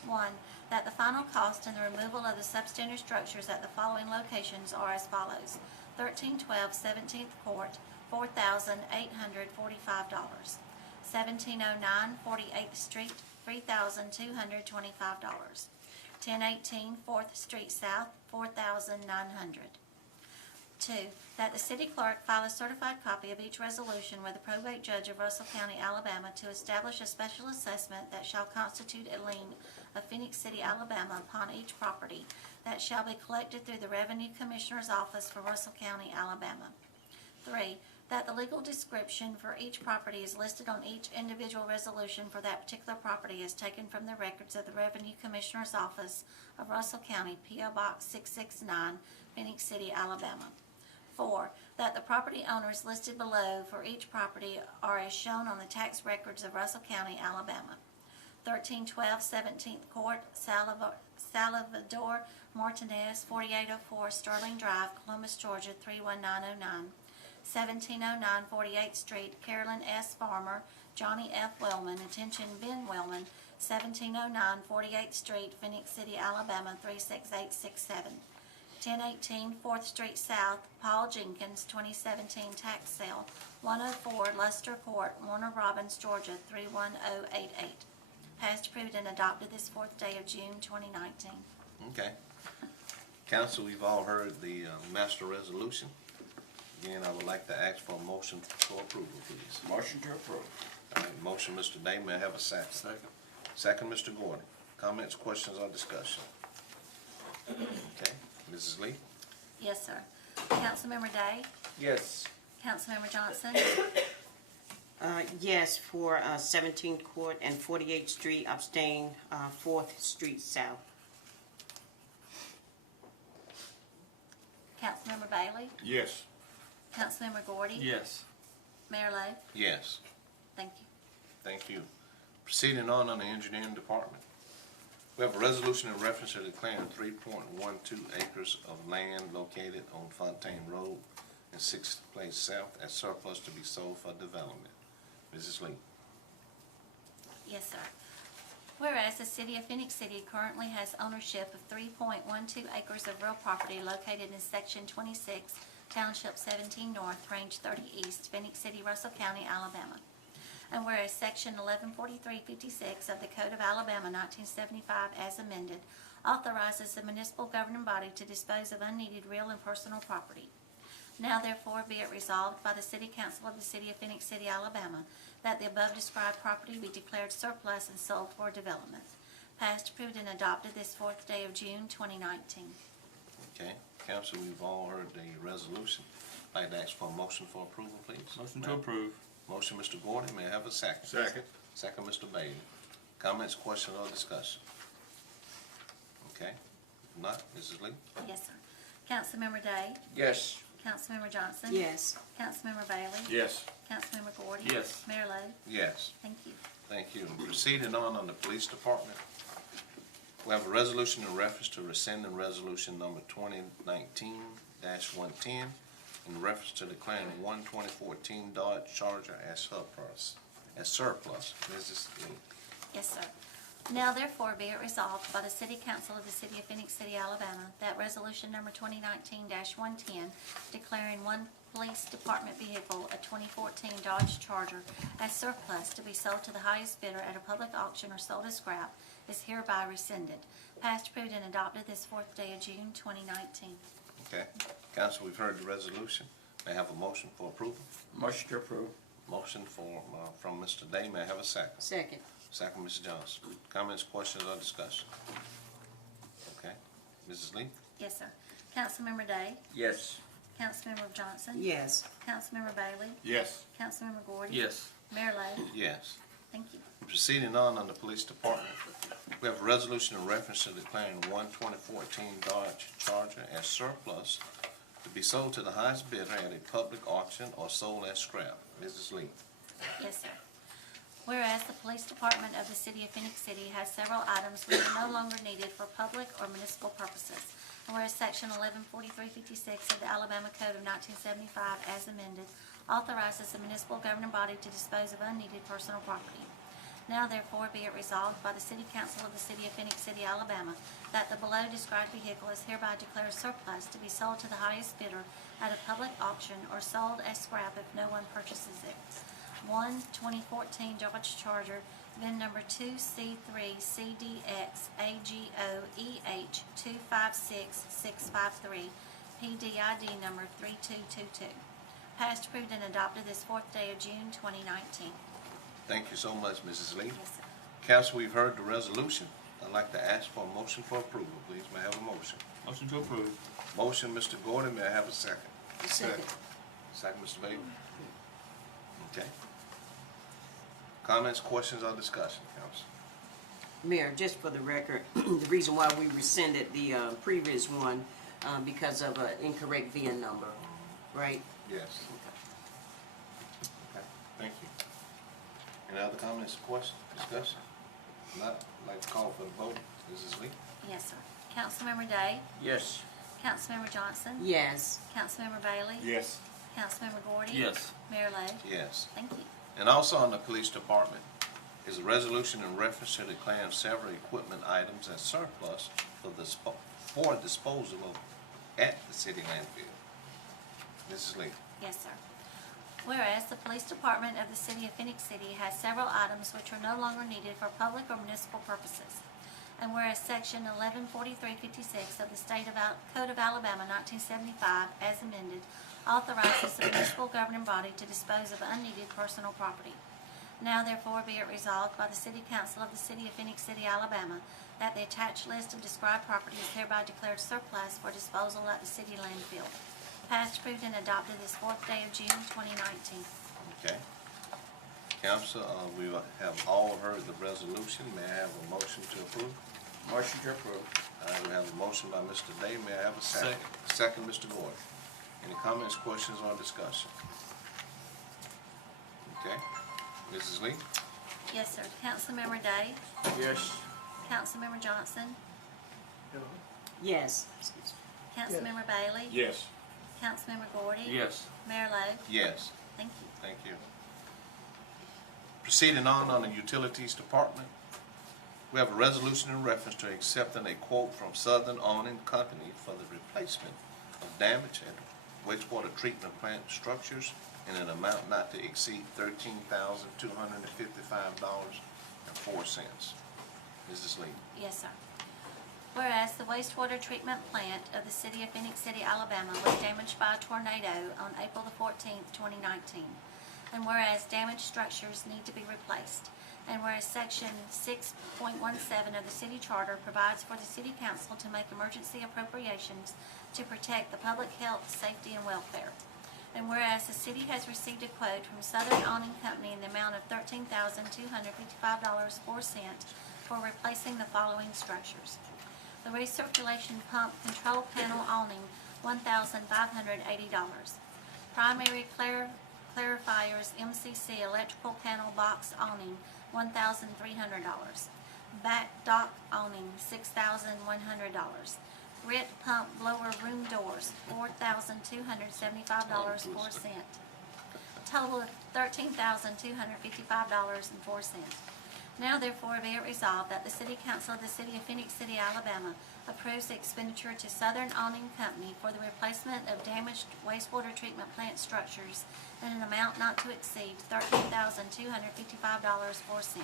1. That the final cost in the removal of the substandard structures at the following locations are as follows: 1312 17th Court, $4,845. 1709 48th Street, $3,225. 1018 4th Street South, $4,900. 2. That the city clerk file a certified copy of each resolution with the probate judge of Russell County, Alabama, to establish a special assessment that shall constitute a lien of Phenix City, Alabama, upon each property that shall be collected through the Revenue Commissioner's Office for Russell County, Alabama. 3. That the legal description for each property is listed on each individual resolution for that particular property is taken from the records of the Revenue Commissioner's Office of Russell County, P.O. Box 669, Phenix City, Alabama. 4. That the property owners listed below for each property are as shown on the tax records of Russell County, Alabama. 1312 17th Court, Salvador Martinez, 4804 Sterling Drive, Columbus, Georgia, 31909. 1709 48th Street, Carolyn S. Farmer, Johnny F. Wellman, attention Ben Wellman, 1709 48th Street, Phenix City, Alabama, 36867. 1018 4th Street South, Paul Jenkins, 2017 tax sale, 104 Luster Court, Warner Robins, Georgia, 31088. Passed, approved, and adopted this 4th day of June 2019. Okay. Council, we've all heard the master resolution. Again, I would like to ask for a motion for approval, please. Motion to approve. All right, motion, Mr. Day, may I have a second? Second. Second, Mr. Gordon. Comments, questions, or discussion? Okay, Mrs. Lee? Yes, sir. Councilmember Day? Yes. Councilmember Johnson? Yes, for 17th Court and 48th Street, abstain, 4th Street South. Councilmember Bailey? Yes. Councilmember Gordy? Yes. Mayor Lo? Yes. Thank you. Thank you. Proceeding on the engineering department. We have a resolution in reference to declaring 3.12 acres of land located on Fontaine Road in 6th Place South as surplus to be sold for development. Mrs. Lee. Yes, sir. Whereas the city of Phenix City currently has ownership of 3.12 acres of real property located in section 26, township 17 North, range 30 East, Phenix City, Russell County, Alabama. And whereas section 114356 of the Code of Alabama 1975 as amended authorizes the municipal governing body to dispose of unneeded real and personal property. Now therefore be it resolved by the City Council of the City of Phenix City, Alabama, that the above described property be declared surplus and sold for development. Passed, approved, and adopted this 4th day of June 2019. Okay, council, we've all heard the resolution. I'd like to ask for a motion for approval, please. Motion to approve. Motion, Mr. Gordon, may I have a second? Second. Second, Mr. Bailey. Comments, questions, or discussion? Okay, if not, Mrs. Lee? Yes, sir. Councilmember Day? Yes. Councilmember Johnson? Yes. Councilmember Bailey? Yes. Councilmember Gordy? Yes. Mayor Lo? Yes. Thank you. Thank you. Proceeding on the police department, we have a resolution in reference to rescinding resolution number 2019-110 in reference to declaring one 2014 Dodge Charger as surplus. Mrs. Lee. Yes, sir. Now therefore be it resolved by the City Council of the City of Phenix City, Alabama, that resolution number 2019-110 declaring one police department vehicle, a 2014 Dodge Charger, as surplus to be sold to the highest bidder at a public auction or sold as scrap is hereby rescinded. Passed, approved, and adopted this 4th day of June 2019. Okay. Council, we've heard the resolution. May I have a motion for approval? Motion to approve. Motion from Mr. Day. May I have a second? Second. Second, Mrs. Johnson. Comments, questions, or discussion? Okay. Mrs. Lee? Yes, sir. Councilmember Day? Yes. Councilmember Johnson? Yes. Councilmember Bailey? Yes. Councilmember Gordy? Yes. Mayor Lo? Yes. Thank you. Proceeding on the police department, we have a resolution in reference to declaring one 2014 Dodge Charger as surplus to be sold to the highest bidder at a public auction or sold as scrap. Mrs. Lee. Yes, sir. Whereas the police department of the City of Phenix City has several items which are no longer needed for public or municipal purposes. And whereas section 114356 of the Alabama Code of 1975 as amended authorizes the municipal governing body to dispose of unneeded personal property. Now therefore be it resolved by the City Council of the City of Phenix City, Alabama, that the below described vehicle is hereby declared surplus to be sold to the highest bidder at a public auction or sold as scrap if no one purchases it. One 2014 Dodge Charger, VIN number 2C3CDX AGOEH256653, PDID number 3222. Passed, approved, and adopted this 4th day of June 2019. Thank you so much, Mrs. Lee. Yes, sir. Council, we've heard the resolution. I'd like to ask for a motion for approval, please. May I have a motion? Motion to approve. Motion, Mr. Gordon. May I have a second? Second. Second, Mr. Bailey. Okay. Comments, questions, or discussion, council? Mayor, just for the record, the reason why we rescinded the previous one, because of an incorrect VIN number, right? Yes. Okay, thank you. Any other comments, questions, discussion? Not, I'd like to call for the vote. Mrs. Lee? Yes, sir. Councilmember Day? Yes. Councilmember Johnson? Yes. Councilmember Bailey? Yes. Councilmember Gordy? Yes. Mayor Lo? Yes. Thank you. And also on the police department is a resolution in reference to declaring several equipment items as surplus for disposal of at the city landfill. Mrs. Lee. Yes, sir. Whereas the police department of the City of Phenix City has several items which are no longer needed for public or municipal purposes. And whereas Section 114356 of the Code of Alabama 1975, as amended, authorizes the municipal governing body to dispose of unneeded personal property. Now therefore be it resolved by the City Council of the City of Phenix City, Alabama, that the attached list of described property is hereby declared surplus for disposal at the city landfill. Passed, approved, and adopted this 4th day of June 2019. Okay. Council, we have all heard the resolution. May I have a motion to approve? Motion to approve. We have a motion by Mr. Day. May I have a second? Second, Mr. Gordon. Any comments, questions, or discussion? Okay. Mrs. Lee? Yes, sir. Councilmember Day? Yes. Councilmember Johnson? Yes. Councilmember Bailey? Yes. Councilmember Gordy? Yes. Mayor Lo? Yes. Thank you. Thank you. Proceeding on the Utilities Department, we have a resolution in reference to accepting a quote from Southern Awning Company for the replacement of damaged and wastewater treatment plant structures in an amount not to exceed $13,255.04. Mrs. Lee. Yes, sir. Whereas the wastewater treatment plant of the City of Phenix City, Alabama was damaged by a tornado on April the 14th, 2019. And whereas damaged structures need to be replaced. And whereas Section 6.17 of the City Charter provides for the City Council to make emergency appropriations to protect the public health, safety, and welfare. And whereas the City has received a quote from Southern Awning Company in the amount of $13,255.04 for replacing the following structures. The recirculation pump control panel awning, $1,580. Primary clarifiers MCC electrical panel box awning, $1,300. Back dock awning, $6,100. Grit pump blower room doors, $4,275.04. Total of $13,255.04. Now therefore be it resolved that the City Council of the City of Phenix City, Alabama approves the expenditure to Southern Awning Company for the replacement of damaged wastewater treatment plant structures in an amount not to exceed $13,255.04.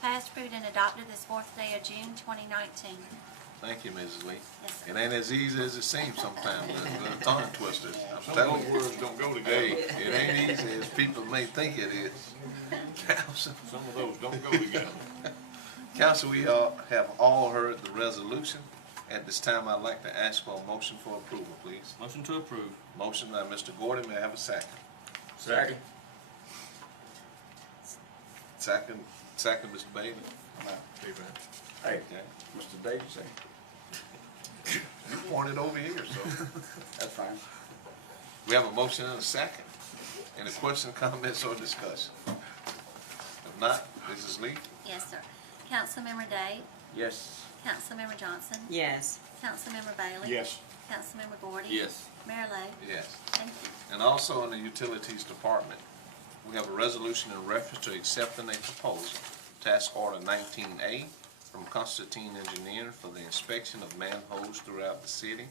Passed, approved, and adopted this 4th day of June 2019. Thank you, Mrs. Lee. Yes, sir. It ain't as easy as it seems sometimes. The tongue twister. I'm Some telling of you. those words don't go together. Hey, it ain't easy as people may think it is. Council, Some of those don't go together. Council, we have all heard the resolution. At this time, I'd like to ask for a motion for approval, please. Motion to approve. Motion by Mr. Gordon. May I have a second? Second. Second, Mr. Bailey. Hey, Okay. Mr. Davis, You pointed over here, so. that's fine. We have a motion and a second. Any questions, comments, or discussion? If not, Mrs. Lee? Yes, sir. Councilmember Day? Yes. Councilmember Johnson? Yes. Councilmember Bailey? Yes. Councilmember Gordy? Yes. Mayor Lo? Yes. Thank you. And also in the Utilities Department, we have a resolution in reference to accepting a proposal, Task Order 19A, from Constantine Engineering for the inspection of manholes throughout the city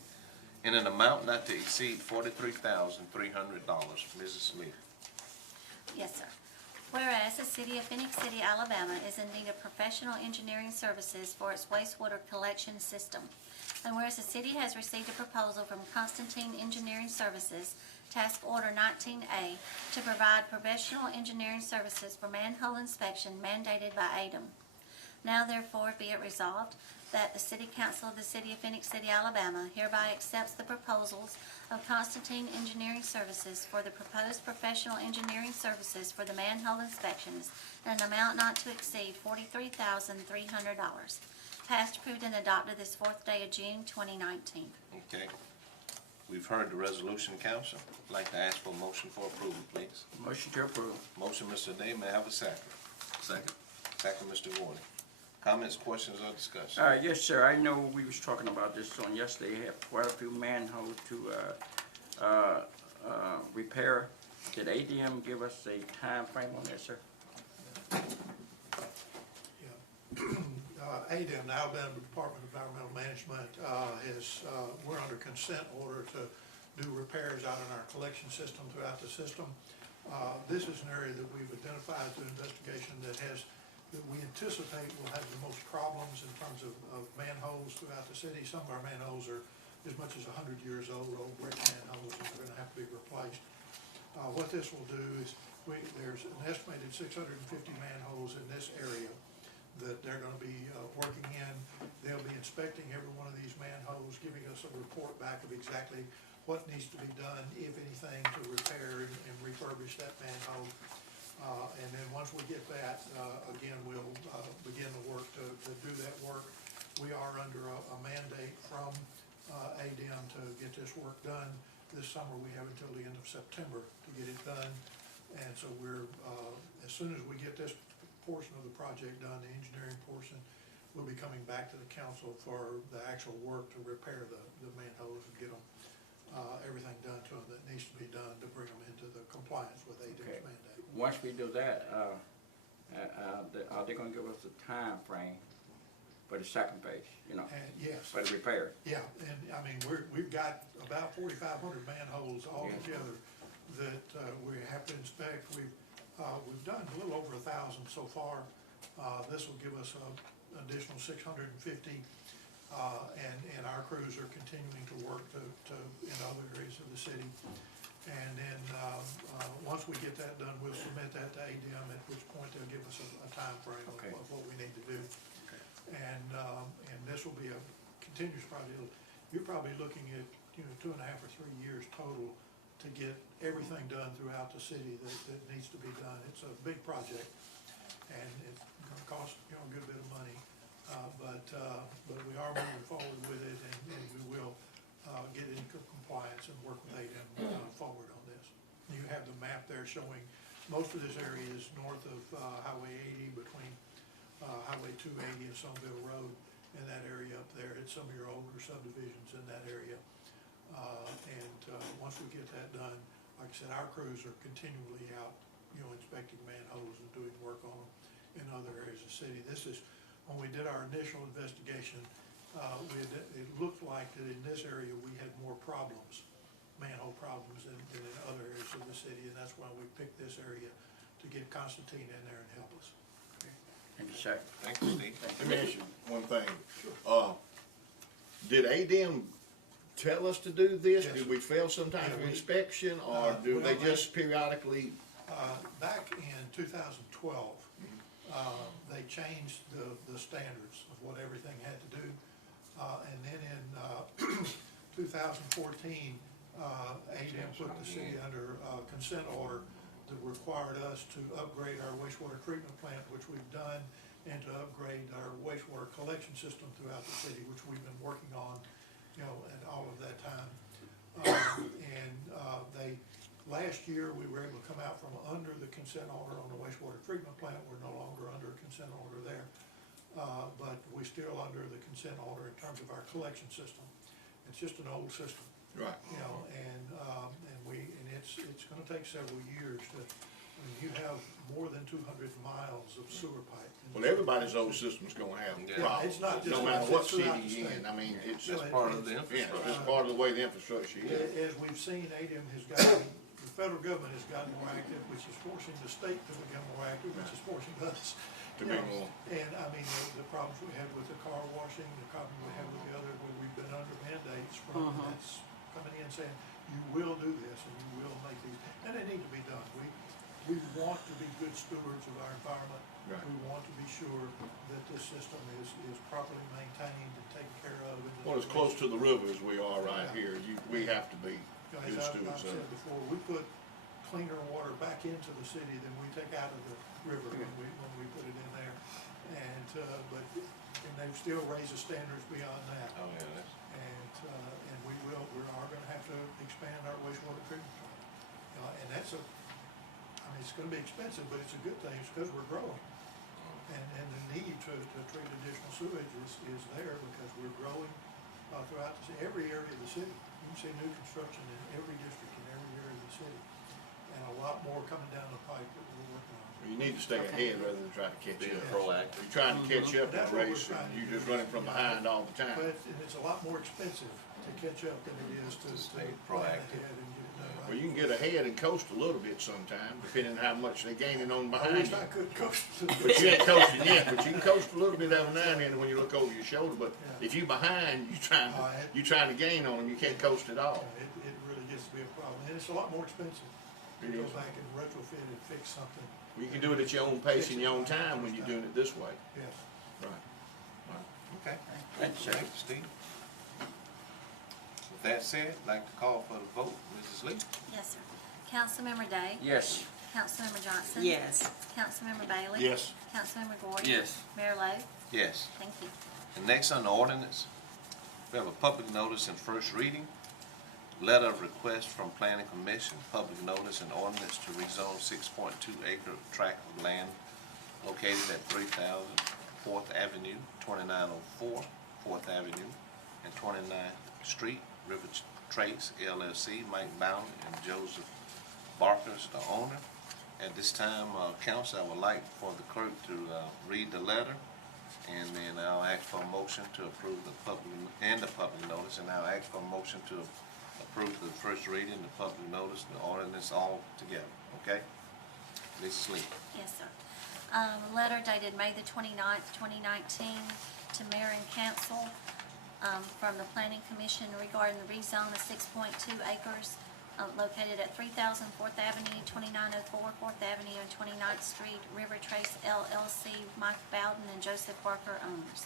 in an amount not to exceed $43,300. Mrs. Lee. Yes, sir. Whereas the City of Phenix City, Alabama is in need of professional engineering services for its wastewater collection system. And whereas the city has received a proposal from Constantine Engineering Services, Task Order 19A, to provide professional engineering services for manhole inspection mandated by ADEM. Now therefore be it resolved that the City Council of the City of Phenix City, Alabama hereby accepts the proposals of Constantine Engineering Services for the proposed professional engineering services for the manhole inspections in an amount not to exceed $43,300. Passed, approved, and adopted this 4th day of June 2019. Okay. We've heard the resolution, Council. I'd like to ask for a motion for approval, please. Motion to approve. Motion, Mr. Day. May I have a second? Second. Second, Mr. Gordon. Comments, questions, or discussion? Yes, sir. I know we was talking about this on yesterday. You have quite a few manholes to repair. Did ADM give us a time frame on that, sir? ADEM, the Alabama Department of Environmental Management, we're under consent order to do repairs out in our collection system throughout the system. This is an area that we've identified through investigation that has that we anticipate will have the most problems in terms of manholes throughout the city. Some of our manholes are as much as 100 years old brick manholes, and they're gonna have to be replaced. What this will do is, there's an estimated 650 manholes in this area that they're gonna be working in. They'll be inspecting every one of these manholes, giving us a report back of exactly what needs to be done, if anything, to repair and refurbish that manhole. And then once we get that, again, we'll begin the work to do that work. We are under a mandate from ADM to get this work done. This summer, we have until the end of September to get it done. And so we're, as soon as we get this portion of the project done, the engineering portion, we'll be coming back to the council for the actual work to repair the manholes and get them, everything done to them that needs to be done to bring them into the compliance with ADM's mandate. Once we do that, are they gonna give us a time frame for the second phase, you know? And yes. For the repair? Yeah, and I mean, we've got about 4,500 manholes altogether that we have to inspect. We've done a little over 1,000 so far. This will give us an additional 650, and our crews are continuing to work in other areas of the city. And then once we get that done, we'll submit that to ADM, at which point they'll give us a time frame of what we need to do. And this will be a continuous project. You're probably looking at 2.5 or 3 years total to get everything done throughout the city that needs to be done. It's a big project, and it's going to cost a good bit of money, but we are moving forward with it, and we will get into compliance and work with ADM forward on this. You have the map there showing most of this area is north of Highway 80 between Highway 280 and Sonville Road, in that area up there. It's some of your older subdivisions in that area. Once we get that done, like I said, our crews are continually out, inspecting manholes and doing work on them in other areas of the city. This is, when we did our initial investigation, it looked like that in this area we had more problems, manhole problems, than in other areas of the city, and that's why we picked this area to get Constantine in there and help us. Thank you, sir. Thank you, Steve. Let me ask you one thing. Did ADM tell us to do this? Yes. Did we fail some type of inspection, or do they just periodically? Back in 2012, they changed the standards of what everything had to do. And then in 2014, ADM put the city under consent order that required us to upgrade our wastewater treatment plant, which we've done, and to upgrade our wastewater collection system throughout the city, which we've been working on, at all of that time. Last year, we were able to come out from under the consent order on the wastewater treatment plant. We're no longer under a consent order there, but we're still under the consent order in terms of our collection system. It's just an old system. Right. And it's gonna take several years to, you have more than 200 miles of sewer pipe. Well, everybody's old system's gonna have problems, It's not just no matter us, what it's city throughout the you're state. in. I mean, it's Part of the yeah, infrastructure. it's part of the way the infrastructure is. As we've seen, ADM has gotten, the federal government has gotten more active, which is forcing the state to become more active, which is forcing us. To be more. And I mean, the problems we have with the car washing, the problem we have with the other, where we've been under mandates from, that's coming in saying, you will do this and you will make these, and they need to be done. We want to be good stewards of our environment. Right. We want to be sure that this system is properly maintained and taken care of. Well, as close to the river as we are right here, we have to be good As I've stewards of said it. before, we put cleaner water back into the city than we take out of the river when we put it in there. And they still raise the standards beyond that. Oh, yeah, that's. And we are gonna have to expand our wastewater treatment plant. And that's it's gonna be expensive, but it's a good thing, it's because we're growing. And the need to treat additional sewage is there because we're growing throughout every area of the city. You can see new construction in every district, in every area of the city. And a lot more coming down the pipe that we're working on. You need to stay ahead rather than try to catch Being up. proactive. You're trying to catch up in That's the what we're race, trying and to you're do. just running from behind all the time. But it's a lot more expensive to catch up than it is to Stay plan proactive. ahead and get it done right. Well, you can get ahead and coast a little bit sometime, depending on how much they're gaining on I behind wish you. I could coast a little But bit. you ain't coasting yet, but you can coast a little bit every now and then when you look over your shoulder, but if you behind, you trying to gain on them, you can't coast at all. It really gets to be a problem, and it's a lot more expensive to It go is. back and retrofit and fix something. Well, you can do it at your own pace and your own time when you're doing it this way. Yes. Right. Okay. Thank you, Steve. With that said, I'd like to call for the vote. Mrs. Lee? Yes, sir. Councilmember Day? Yes. Councilmember Johnson? Yes. Councilmember Bailey? Yes. Councilmember Gordon? Yes. Mayor Lo? Yes. Thank you. And next on the ordinance, we have a public notice and first reading. Letter of request from Planning Commission, public notice and ordinance to rezone 6.2 acre tract of land located at 3000 4th Avenue, 2904 4th Avenue, and 29th Street, River Trace LLC, Mike Bowden and Joseph Barker is the owner. At this time, council, I would like for the clerk to read the letter, and then I'll ask for a motion to approve the public notice, and I'll ask for a motion to approve the first reading, the public notice, the ordinance all together, okay? Mrs. Lee. Yes, sir. Letter dated May the 29th, 2019 to mayor and council from the Planning Commission regarding the rezone of 6.2 acres located at 3000 4th Avenue, 2904 4th Avenue, and 29th Street, River Trace LLC, Mike Bowden and Joseph Barker owners.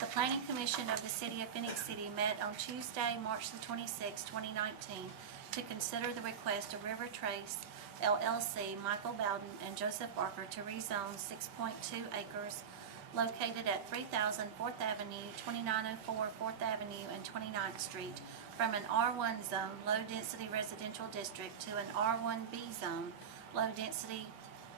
The Planning Commission of the City of Phenix City met on Tuesday, March the 26th, 2019, to consider the request of River Trace LLC, Michael Bowden and Joseph Barker to rezone 6.2 acres located at 3000 4th Avenue, 2904 4th Avenue, and 29th Street from an R1 zone, low-density residential district to an R1B zone, low-density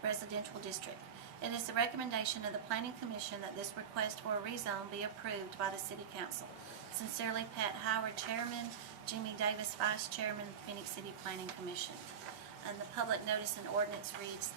residential district. It is the recommendation of the Planning Commission that this request for a rezone be approved by the City Council. Sincerely, Pat Howard, Chairman, Jimmy Davis, Vice Chairman, Phoenix City Planning Commission. And the public notice and ordinance reads,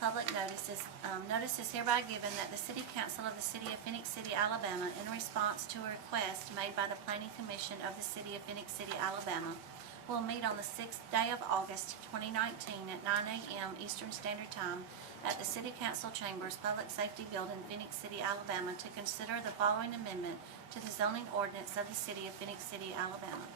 public notices, notice is hereby given that the City Council of the City of Phoenix City, Alabama, in response to a request made by the Planning Commission of the City of Phoenix City, Alabama, will meet on the 6th day of August, 2019 at 9 a.m. Eastern Standard Time at the City Council Chambers, Public Safety Building, Phoenix City, Alabama, to consider the following amendment to the zoning ordinance of the City of Phoenix City, Alabama.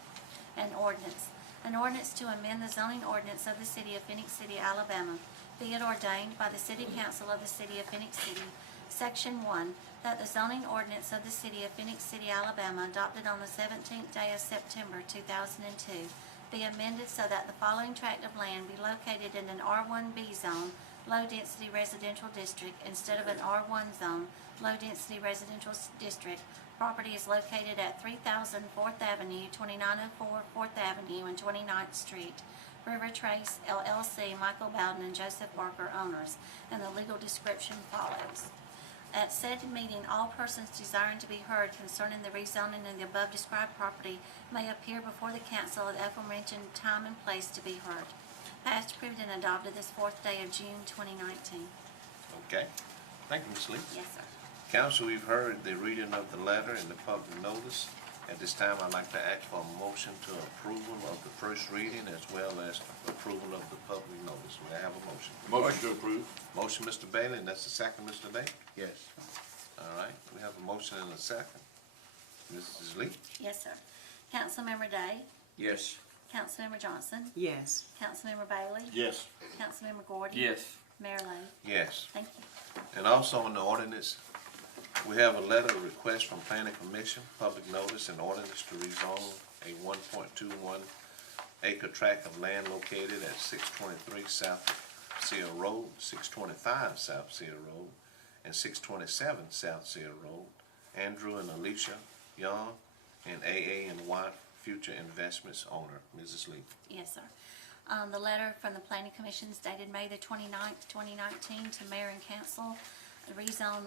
An ordinance to amend the zoning ordinance of the City of Phoenix City, Alabama. Be it ordained by the City Council of the City of Phoenix City, Section 1, that the zoning ordinance of the City of Phoenix City, Alabama, adopted on the 17th day of September 2002, be amended so that the following tract of land be located in an R1B zone, low-density residential district, instead of an R1 zone, low-density residential district. Property is located at 3000 4th Avenue, 2904 4th Avenue, and 29th Street. River Trace LLC, Michael Bowden and Joseph Barker owners, and the legal description follows. At said meeting, all persons desiring to be heard concerning the rezoning of the above described property may appear before the council at the aforementioned time and place to be heard. Passed, approved, and adopted this 4th day of June 2019. Okay. Thank you, Ms. Lee. Yes, sir. Council, we've heard the reading of the letter and the public notice. At this time, I'd like to ask for a motion to approval of the first reading as well as approval of the public notice. May I have a motion? Motion to approve. Motion, Mr. Bailey, and that's the second, Mr. Day? Yes. All right, we have a motion and a second. Mrs. Lee? Yes, sir. Councilmember Day, Yes. Councilmember Johnson, Yes. Councilmember Bailey, Yes. Councilmember Gordon. Yes. Mayor Lo. Yes. Thank you. And also in the ordinance, we have a letter of request from Planning Commission, public notice and ordinance to rezone a 1.21 acre tract of land located at 623 South Sierra Road, 625 South Sierra Road, and 627 South Sierra Road. Andrew and Alicia Young and AA&Y Future Investments owner. Mrs. Lee. Yes, sir. The letter from the Planning Commission is dated May the 29th, 2019 to mayor and council. Rezone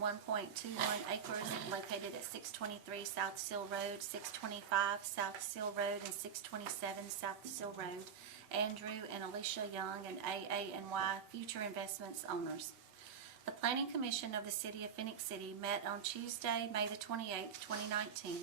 1.21 acres located at 623 South Sill Road, 625 South Sill Road, and 627 South Sill Road. Andrew and Alicia Young and AA&Y Future Investments owners. The Planning Commission of the City of Phoenix City met on Tuesday, May the 28th, 2019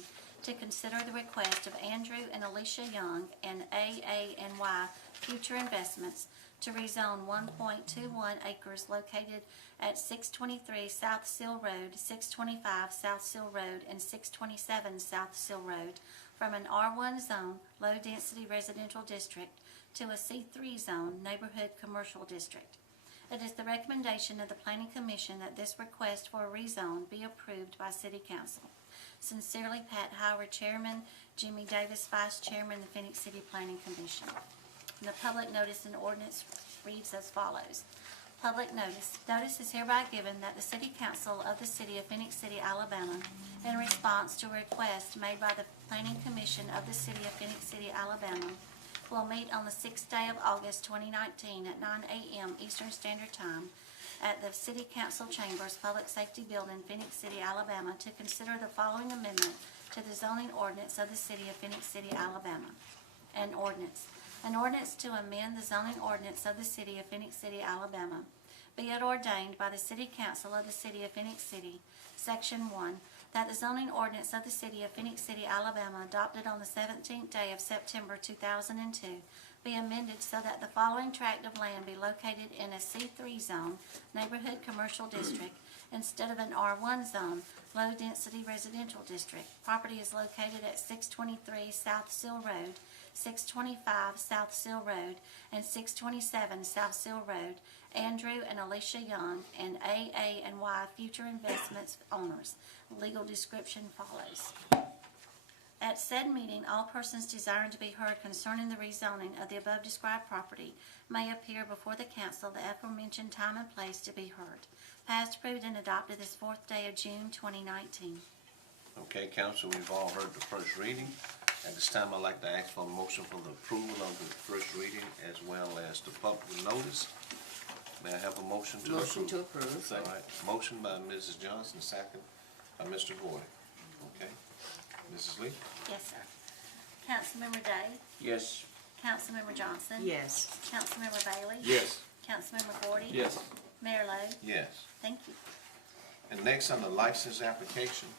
to consider the request of Andrew and Alicia Young and AA&Y Future Investments to rezone 1.21 acres located at 623 South Sill Road, 625 South Sill Road, and 627 South Sill Road from an R1 zone, low-density residential district, to a C3 zone, neighborhood commercial district. It is the recommendation of the Planning Commission that this request for a rezone be approved by City Council. Sincerely, Pat Howard, Chairman, Jimmy Davis, Vice Chairman, the Phoenix City Planning Commission. And the public notice and ordinance reads as follows. Public notice. Notice is hereby given that the City Council of the City of Phoenix City, Alabama, in response to a request made by the Planning Commission of the City of Phoenix City, Alabama, will meet on the 6th day of August 2019 at 9 a.m. Eastern Standard Time at the City Council Chambers, Public Safety Building, Phoenix City, Alabama, to consider the following amendment to the zoning ordinance of the City of Phoenix City, Alabama. An ordinance. An ordinance to amend the zoning ordinance of the City of Phoenix City, Alabama. Be it ordained by the City Council of the City of Phoenix City, Section 1, that the zoning ordinance of the City of Phoenix City, Alabama, adopted on the 17th day of September 2002, be amended so that the following tract of land be located in a C3 zone, neighborhood commercial district, instead of an R1 zone, low-density residential district. Property is located at 623 South Sill Road, 625 South Sill Road, and 627 South Sill Road. Andrew and Alicia Young and AA&Y Future Investments owners. Legal description follows. At said meeting, all persons desiring to be heard concerning the rezoning of the above described property may appear before the council the aforementioned time and place to be heard. Passed, approved, and adopted this 4th day of June 2019. Okay, council, we've all heard the first reading. At this time, I'd like to ask for a motion for the approval of the first reading as well as the public notice. May I have a motion to approve? Motion to approve. All right, motion by Mrs. Johnson, second by Mr. Gordon. Okay, Mrs. Lee? Yes, sir. Councilmember Day? Yes. Councilmember Johnson? Yes. Councilmember Bailey? Yes. Councilmember Gordy? Yes. Mayor Lo? Yes. Thank you. And next on the license application,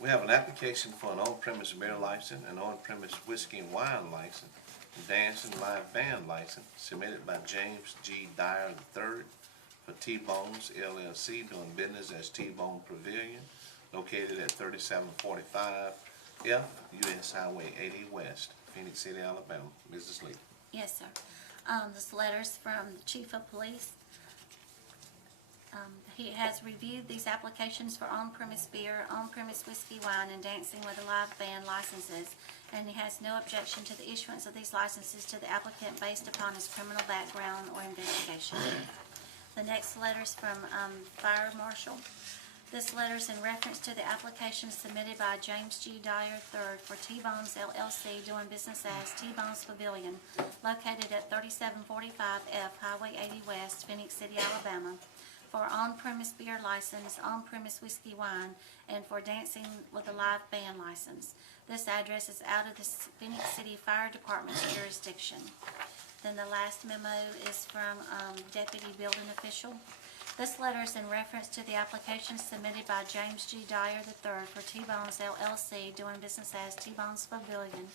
we have an application for an on-premise beer license, an on-premise whiskey and wine license, dance and live band license submitted by James G. Dyer III for T-Bones LLC doing business as T-Bone Pavilion located at 3745 F US Highway 80 West, Phoenix City, Alabama. Mrs. Lee. Yes, sir. This letter's from the Chief of Police. He has reviewed these applications for on-premise beer, on-premise whiskey, wine, and dancing with a live band licenses, and he has no objection to the issuance of these licenses to the applicant based upon his criminal background or investigation. The next letter's from Fire Marshal. This letter's in reference to the application submitted by James G. Dyer III for T-Bones LLC doing business as T-Bones Pavilion located at 3745 F Highway 80 West, Phoenix City, Alabama, for on-premise beer license, on-premise whiskey wine, and for dancing with a live band license. This address is out of the Phoenix City Fire Department's jurisdiction. Then the last memo is from Deputy Building Official. This letter is in reference to the application submitted by James G. Dyer III for T-Bones LLC doing business as T-Bones Pavilion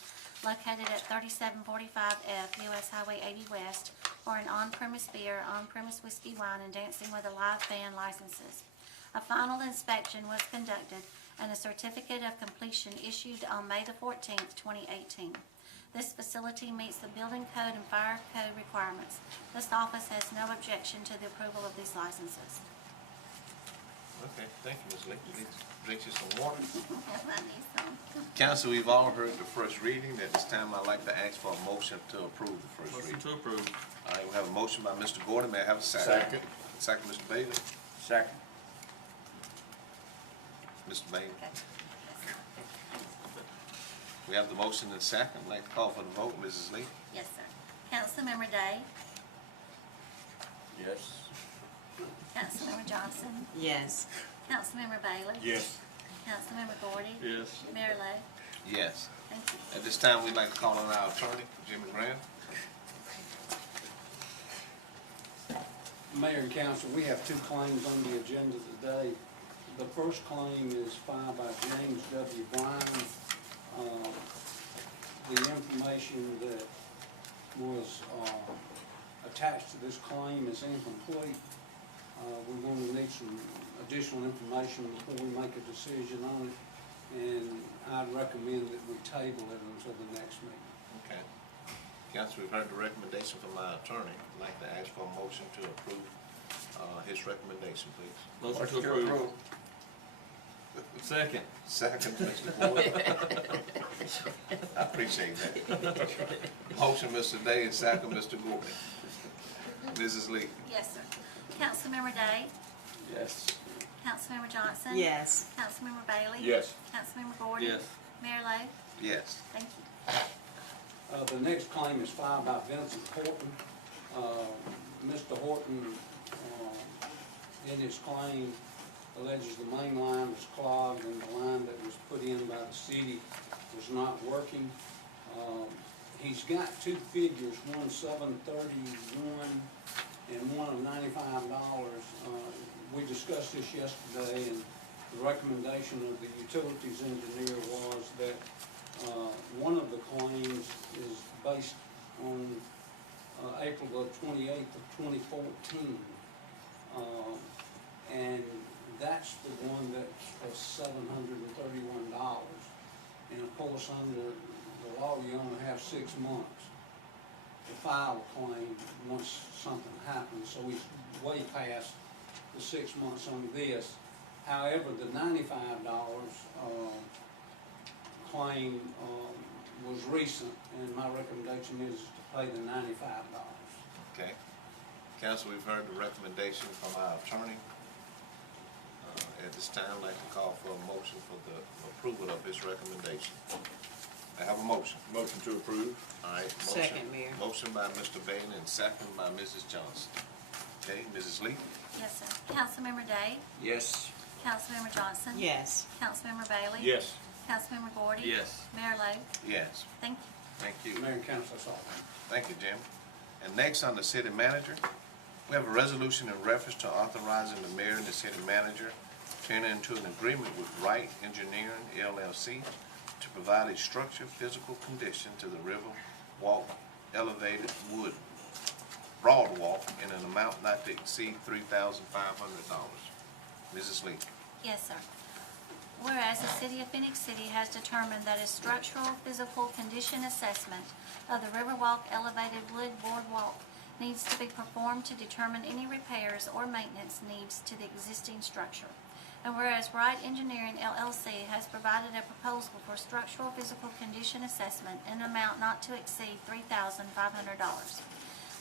located at 3745 F US Highway 80 West for an on-premise beer, on-premise whiskey, wine, and dancing with a live band licenses. A final inspection was conducted and a certificate of completion issued on May the 14th, 2018. This facility meets the building code and fire code requirements. This office has no objection to the approval of these licenses. Okay, thank you, Ms. Lee. Please drink you some water. I need some. Council, we've all heard the first reading. At this time, I'd like to ask for a motion to approve the first reading. Motion to approve. All right, we have a motion by Mr. Gordon. May I have a second? Second. Second, Mr. Bailey. Second. Mr. Bailey. Okay. We have the motion and second. I'd like to call for the vote. Mrs. Lee? Yes, sir. Councilmember Day? Yes. Councilmember Johnson? Yes. Councilmember Bailey? Yes. Councilmember Gordy? Yes. Mayor Lo? Yes. Thank you. At this time, we'd like to call on our attorney, Jimmy Grant. Mayor and council, we have two claims on the agenda today. The first claim is filed by James W. Bryan. The information that was attached to this claim is incomplete. We're going to need some additional information before we make a decision on it, and I'd recommend that we table it until the next meeting. Okay. Council, we've heard the recommendation from my attorney. I'd like to ask for a motion to approve his recommendation, please. Motion to approve. Second. Second, Mr. Gordon. I appreciate that. Motion, Mr. Day, and second, Mr. Gordon. Mrs. Lee. Yes, sir. Councilmember Day? Yes. Councilmember Johnson? Yes. Councilmember Bailey? Yes. Councilmember Gordon? Yes. Mayor Lo? Yes. Thank you. The next claim is filed by Vincent Horton. Mr. Horton, in his claim, alleges the main line was clogged and the line that was put in by the city was not working. He's got two figures, one $731 and one of $95. We discussed this yesterday, and the recommendation of the utilities engineer was that one of the claims is based on April the 28th of 2014. And that's the one that's for $731. And of course, under the law, you only have 6 months to file a claim once something happens. So he's way past the 6 months on this. However, the $95 claim was recent, and my recommendation is to pay the $95. Okay. Council, we've heard the recommendation from our attorney. At this time, I'd like to call for a motion for the approval of this recommendation. I have a motion. Motion to approve. All right. Motion, Second, Mayor. Motion by Mr. Bailey and second by Mrs. Johnson. Okay, Mrs. Lee? Yes, sir. Councilmember Day? Yes. Councilmember Johnson? Yes. Councilmember Bailey? Yes. Councilmember Gordon? Yes. Mayor Lo? Yes. Thank you. Thank you. Mayor and Council, that's all. Thank you, Jim. And next, on the city manager, we have a resolution in reference to authorizing the mayor and the city manager to enter into an agreement with Wright Engineering LLC to provide a structured physical condition to the River Walk elevated wood broad walk in an amount not to exceed $3,500. Mrs. Lee. Yes, sir. Whereas the City of Phenix City has determined that a structural physical condition assessment of the Riverwalk elevated wood boardwalk needs to be performed to determine any repairs or maintenance needs to the existing structure. And whereas Wright Engineering LLC has provided a proposal for structural physical condition assessment in an amount not to exceed $3,500.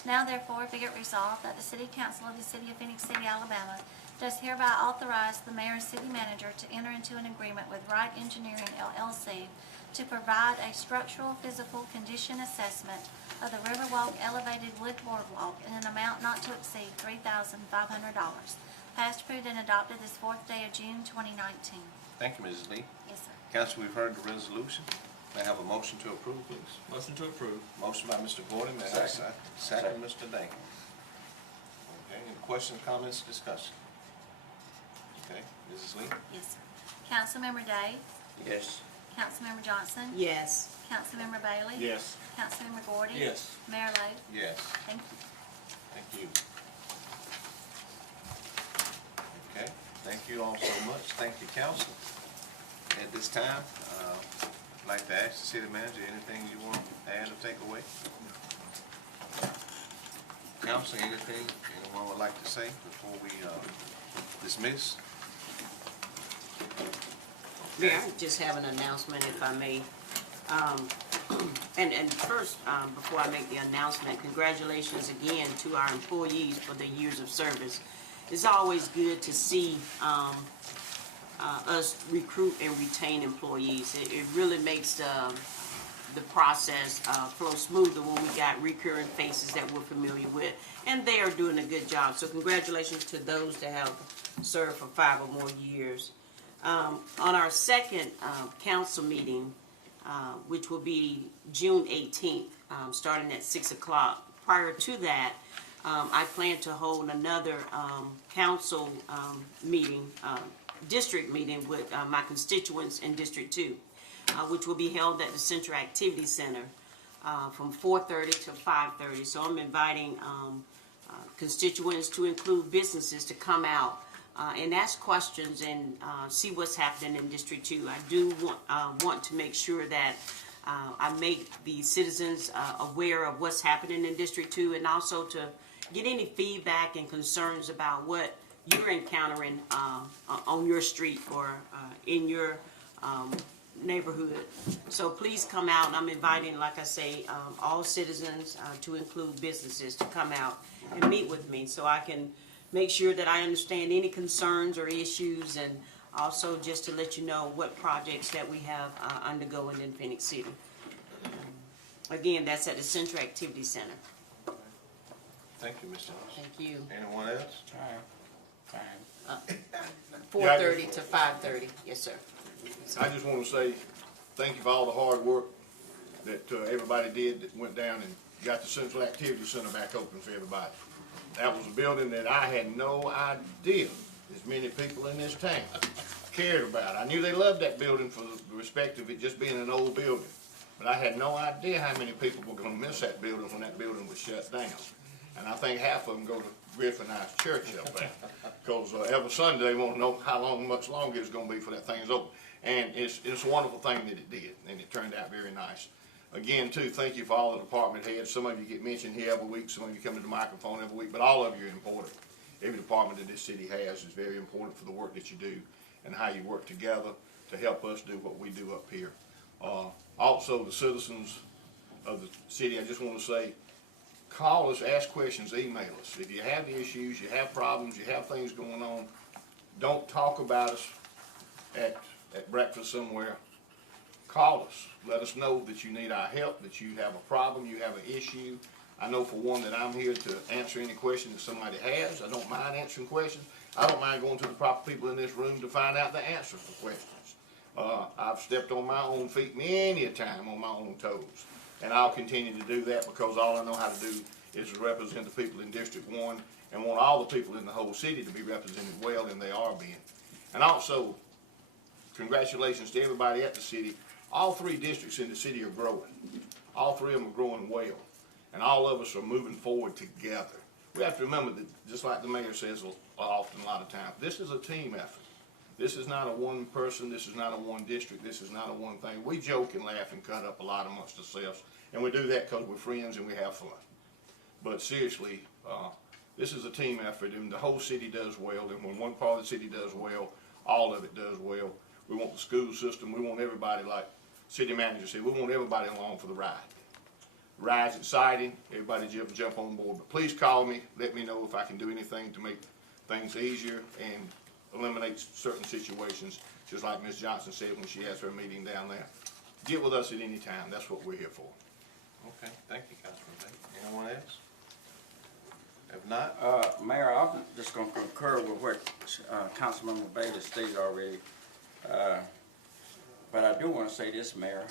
Now therefore be it resolved that the City Council of the City of Phenix City, Alabama does hereby authorize the mayor and city manager to enter into an agreement with Wright Engineering LLC to provide a structural physical condition assessment of the Riverwalk elevated wood boardwalk in an amount not to exceed $3,500. Passed, approved, and adopted this 4th day of June 2019. Thank you, Mrs. Lee. Yes, sir. Council, we've heard the resolution. May I have a motion to approve, please? Motion to approve. Motion by Mr. Gordon, may I have a second? Second, Mr. Day. Okay, any questions, comments, discussion? Okay, Mrs. Lee? Yes, sir. Councilmember Day? Yes. Councilmember Johnson? Yes. Councilmember Bailey? Yes. Councilmember Gordon? Yes. Mayor Lo? Yes. Thank you. Thank you. Okay, thank you all so much. Thank you, council. At this time, I'd like to ask the city manager, anything you want to add or take away? Council, anything anyone would like to say before we dismiss? Mayor, I just have an announcement, if I may. And first, before I make the announcement, congratulations again to our employees for their years of service. It's always good to see us recruit and retain employees. It really makes the process flow smoother when we got recurring faces that we're familiar with, and they are doing a good job. So congratulations to those that have served for 5 or more years. On our second council meeting, which will be June 18th, starting at 6 o'clock. Prior to that, I plan to hold another council meeting district meeting with my constituents in District 2, which will be held at the Central Activity Center from 4:30 to 5:30. So I'm inviting constituents, to include businesses, to come out and ask questions and see what's happening in District 2. I do want to make sure that I make the citizens aware of what's happening in District 2, and also to get any feedback and concerns about what you're encountering on your street or in your neighborhood. So please come out, and I'm inviting, like I say, all citizens, to include businesses, to come out and meet with me so I can make sure that I understand any concerns or issues, and also just to let you know what projects that we have undergoing in Phenix City. Again, that's at the Central Activity Center. Thank you, Ms. Johnson. Thank you. Anyone else? 4:30 to 5:30, yes, sir. I just want to say thank you for all the hard work that everybody did that went down and got the Central Activity Center back open for everybody. That was a building that I had no idea as many people in this town cared about. I knew they loved that building for the respect of it just being an old building. But I had no idea how many people were going to miss that building when that building was shut down. And I think half of them go to Griffin Ice Church up there. Because every Sunday they want to know how long, much longer it's going to be for that thing's open. And it's a wonderful thing that it did. And it turned out very nice. Again, too, thank you for all the department heads. Some of you get mentioned here every week. Some of you come to the microphone every week. But all of you are important. Every department that this city has is very important for the work that you do and how you work together to help us do what we do up here. Also, the citizens of the city, I just want to say, call us, ask questions, email us. If you have issues, you have problems, you have things going on, don't talk about us at breakfast somewhere. Call us. Let us know that you need our help, that you have a problem, you have an issue. I know for one that I'm here to answer any question that somebody has. I don't mind answering questions. I don't mind going to the proper people in this room to find out the answer for questions. I've stepped on my own feet many a time on my own toes. And I'll continue to do that because all I know how to do is to represent the people in District 1 and want all the people in the whole city to be represented well, and they are being. And also, congratulations to everybody at the city. All 3 districts in the city are growing. All 3 of them are growing well. And all of us are moving forward together. We have to remember that, just like the mayor says often a lot of times, this is a team effort. This is not a one person, this is not a one district, this is not a one thing. We joke and laugh and cut up a lot amongst ourselves, and we do that because we're friends and we have fun. But seriously, this is a team effort, and the whole city does well, and when one part of the city does well, all of it does well. We want the school system, we want everybody, like city manager said, we want everybody along for the ride. The ride's exciting, everybody jump on board, but please call me, let me know if I can do anything to make things easier and eliminate certain situations, just like Ms. Johnson said when she has her meeting down there. Get with us at any time. That's what we're here for. Okay, thank you, Councilman Bates. Anyone else? If not, Mayor, I'm just going to concur with what Councilmember Bailey stated already. But I do want to say this, Mayor.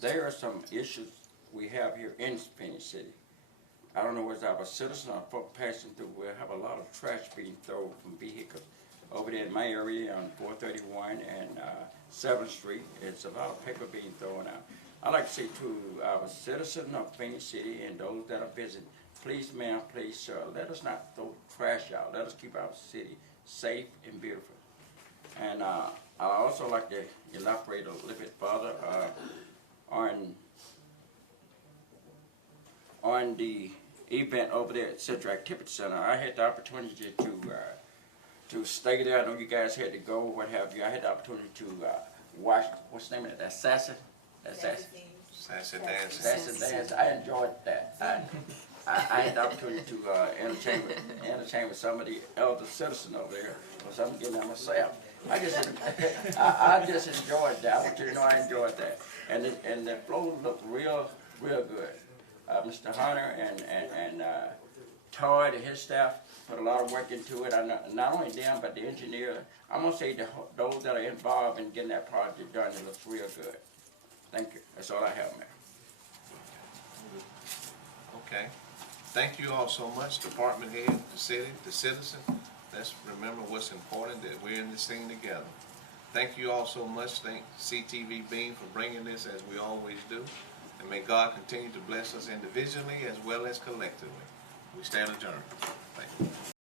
There are some issues we have here in Phenix City. I don't know whether I'm a citizen or folk passing through. We have a lot of trash being thrown from vehicles. Over there in my area on 431 and 7th Street, it's a lot of paper being thrown out. I'd like to say to our citizens of Phenix City and those that are visiting, please, ma'am, please, sir, let us not throw trash out. Let us keep our city safe and beautiful. And I also like to elaborate a little bit further on the event over there at Central Activity Center. I had the opportunity to stay there. I know you guys had to go, what have you. I had the opportunity to watch, what's the name of it, Assassin Dance. I enjoyed that. I had the opportunity to entertain with some of the elder citizens over there, because I'm getting that myself. I just enjoyed that. I want you to know I enjoyed that. And the flow looked real good. Mr. Hunter and Todd and his staff put a lot of work into it. Not only them, but the engineer. I'm going to say those that are involved in getting that project done, it looks real good. Thank you. That's all I have, Mayor. okay. Thank you all so much, department head, the city, the citizen let's remember what's important, that we're in this thing together. Thank you all so much. Thank CTV Beam for bringing this, as we always do. And may God continue to bless us individually as well as collectively. We stand adjourned. Thank you.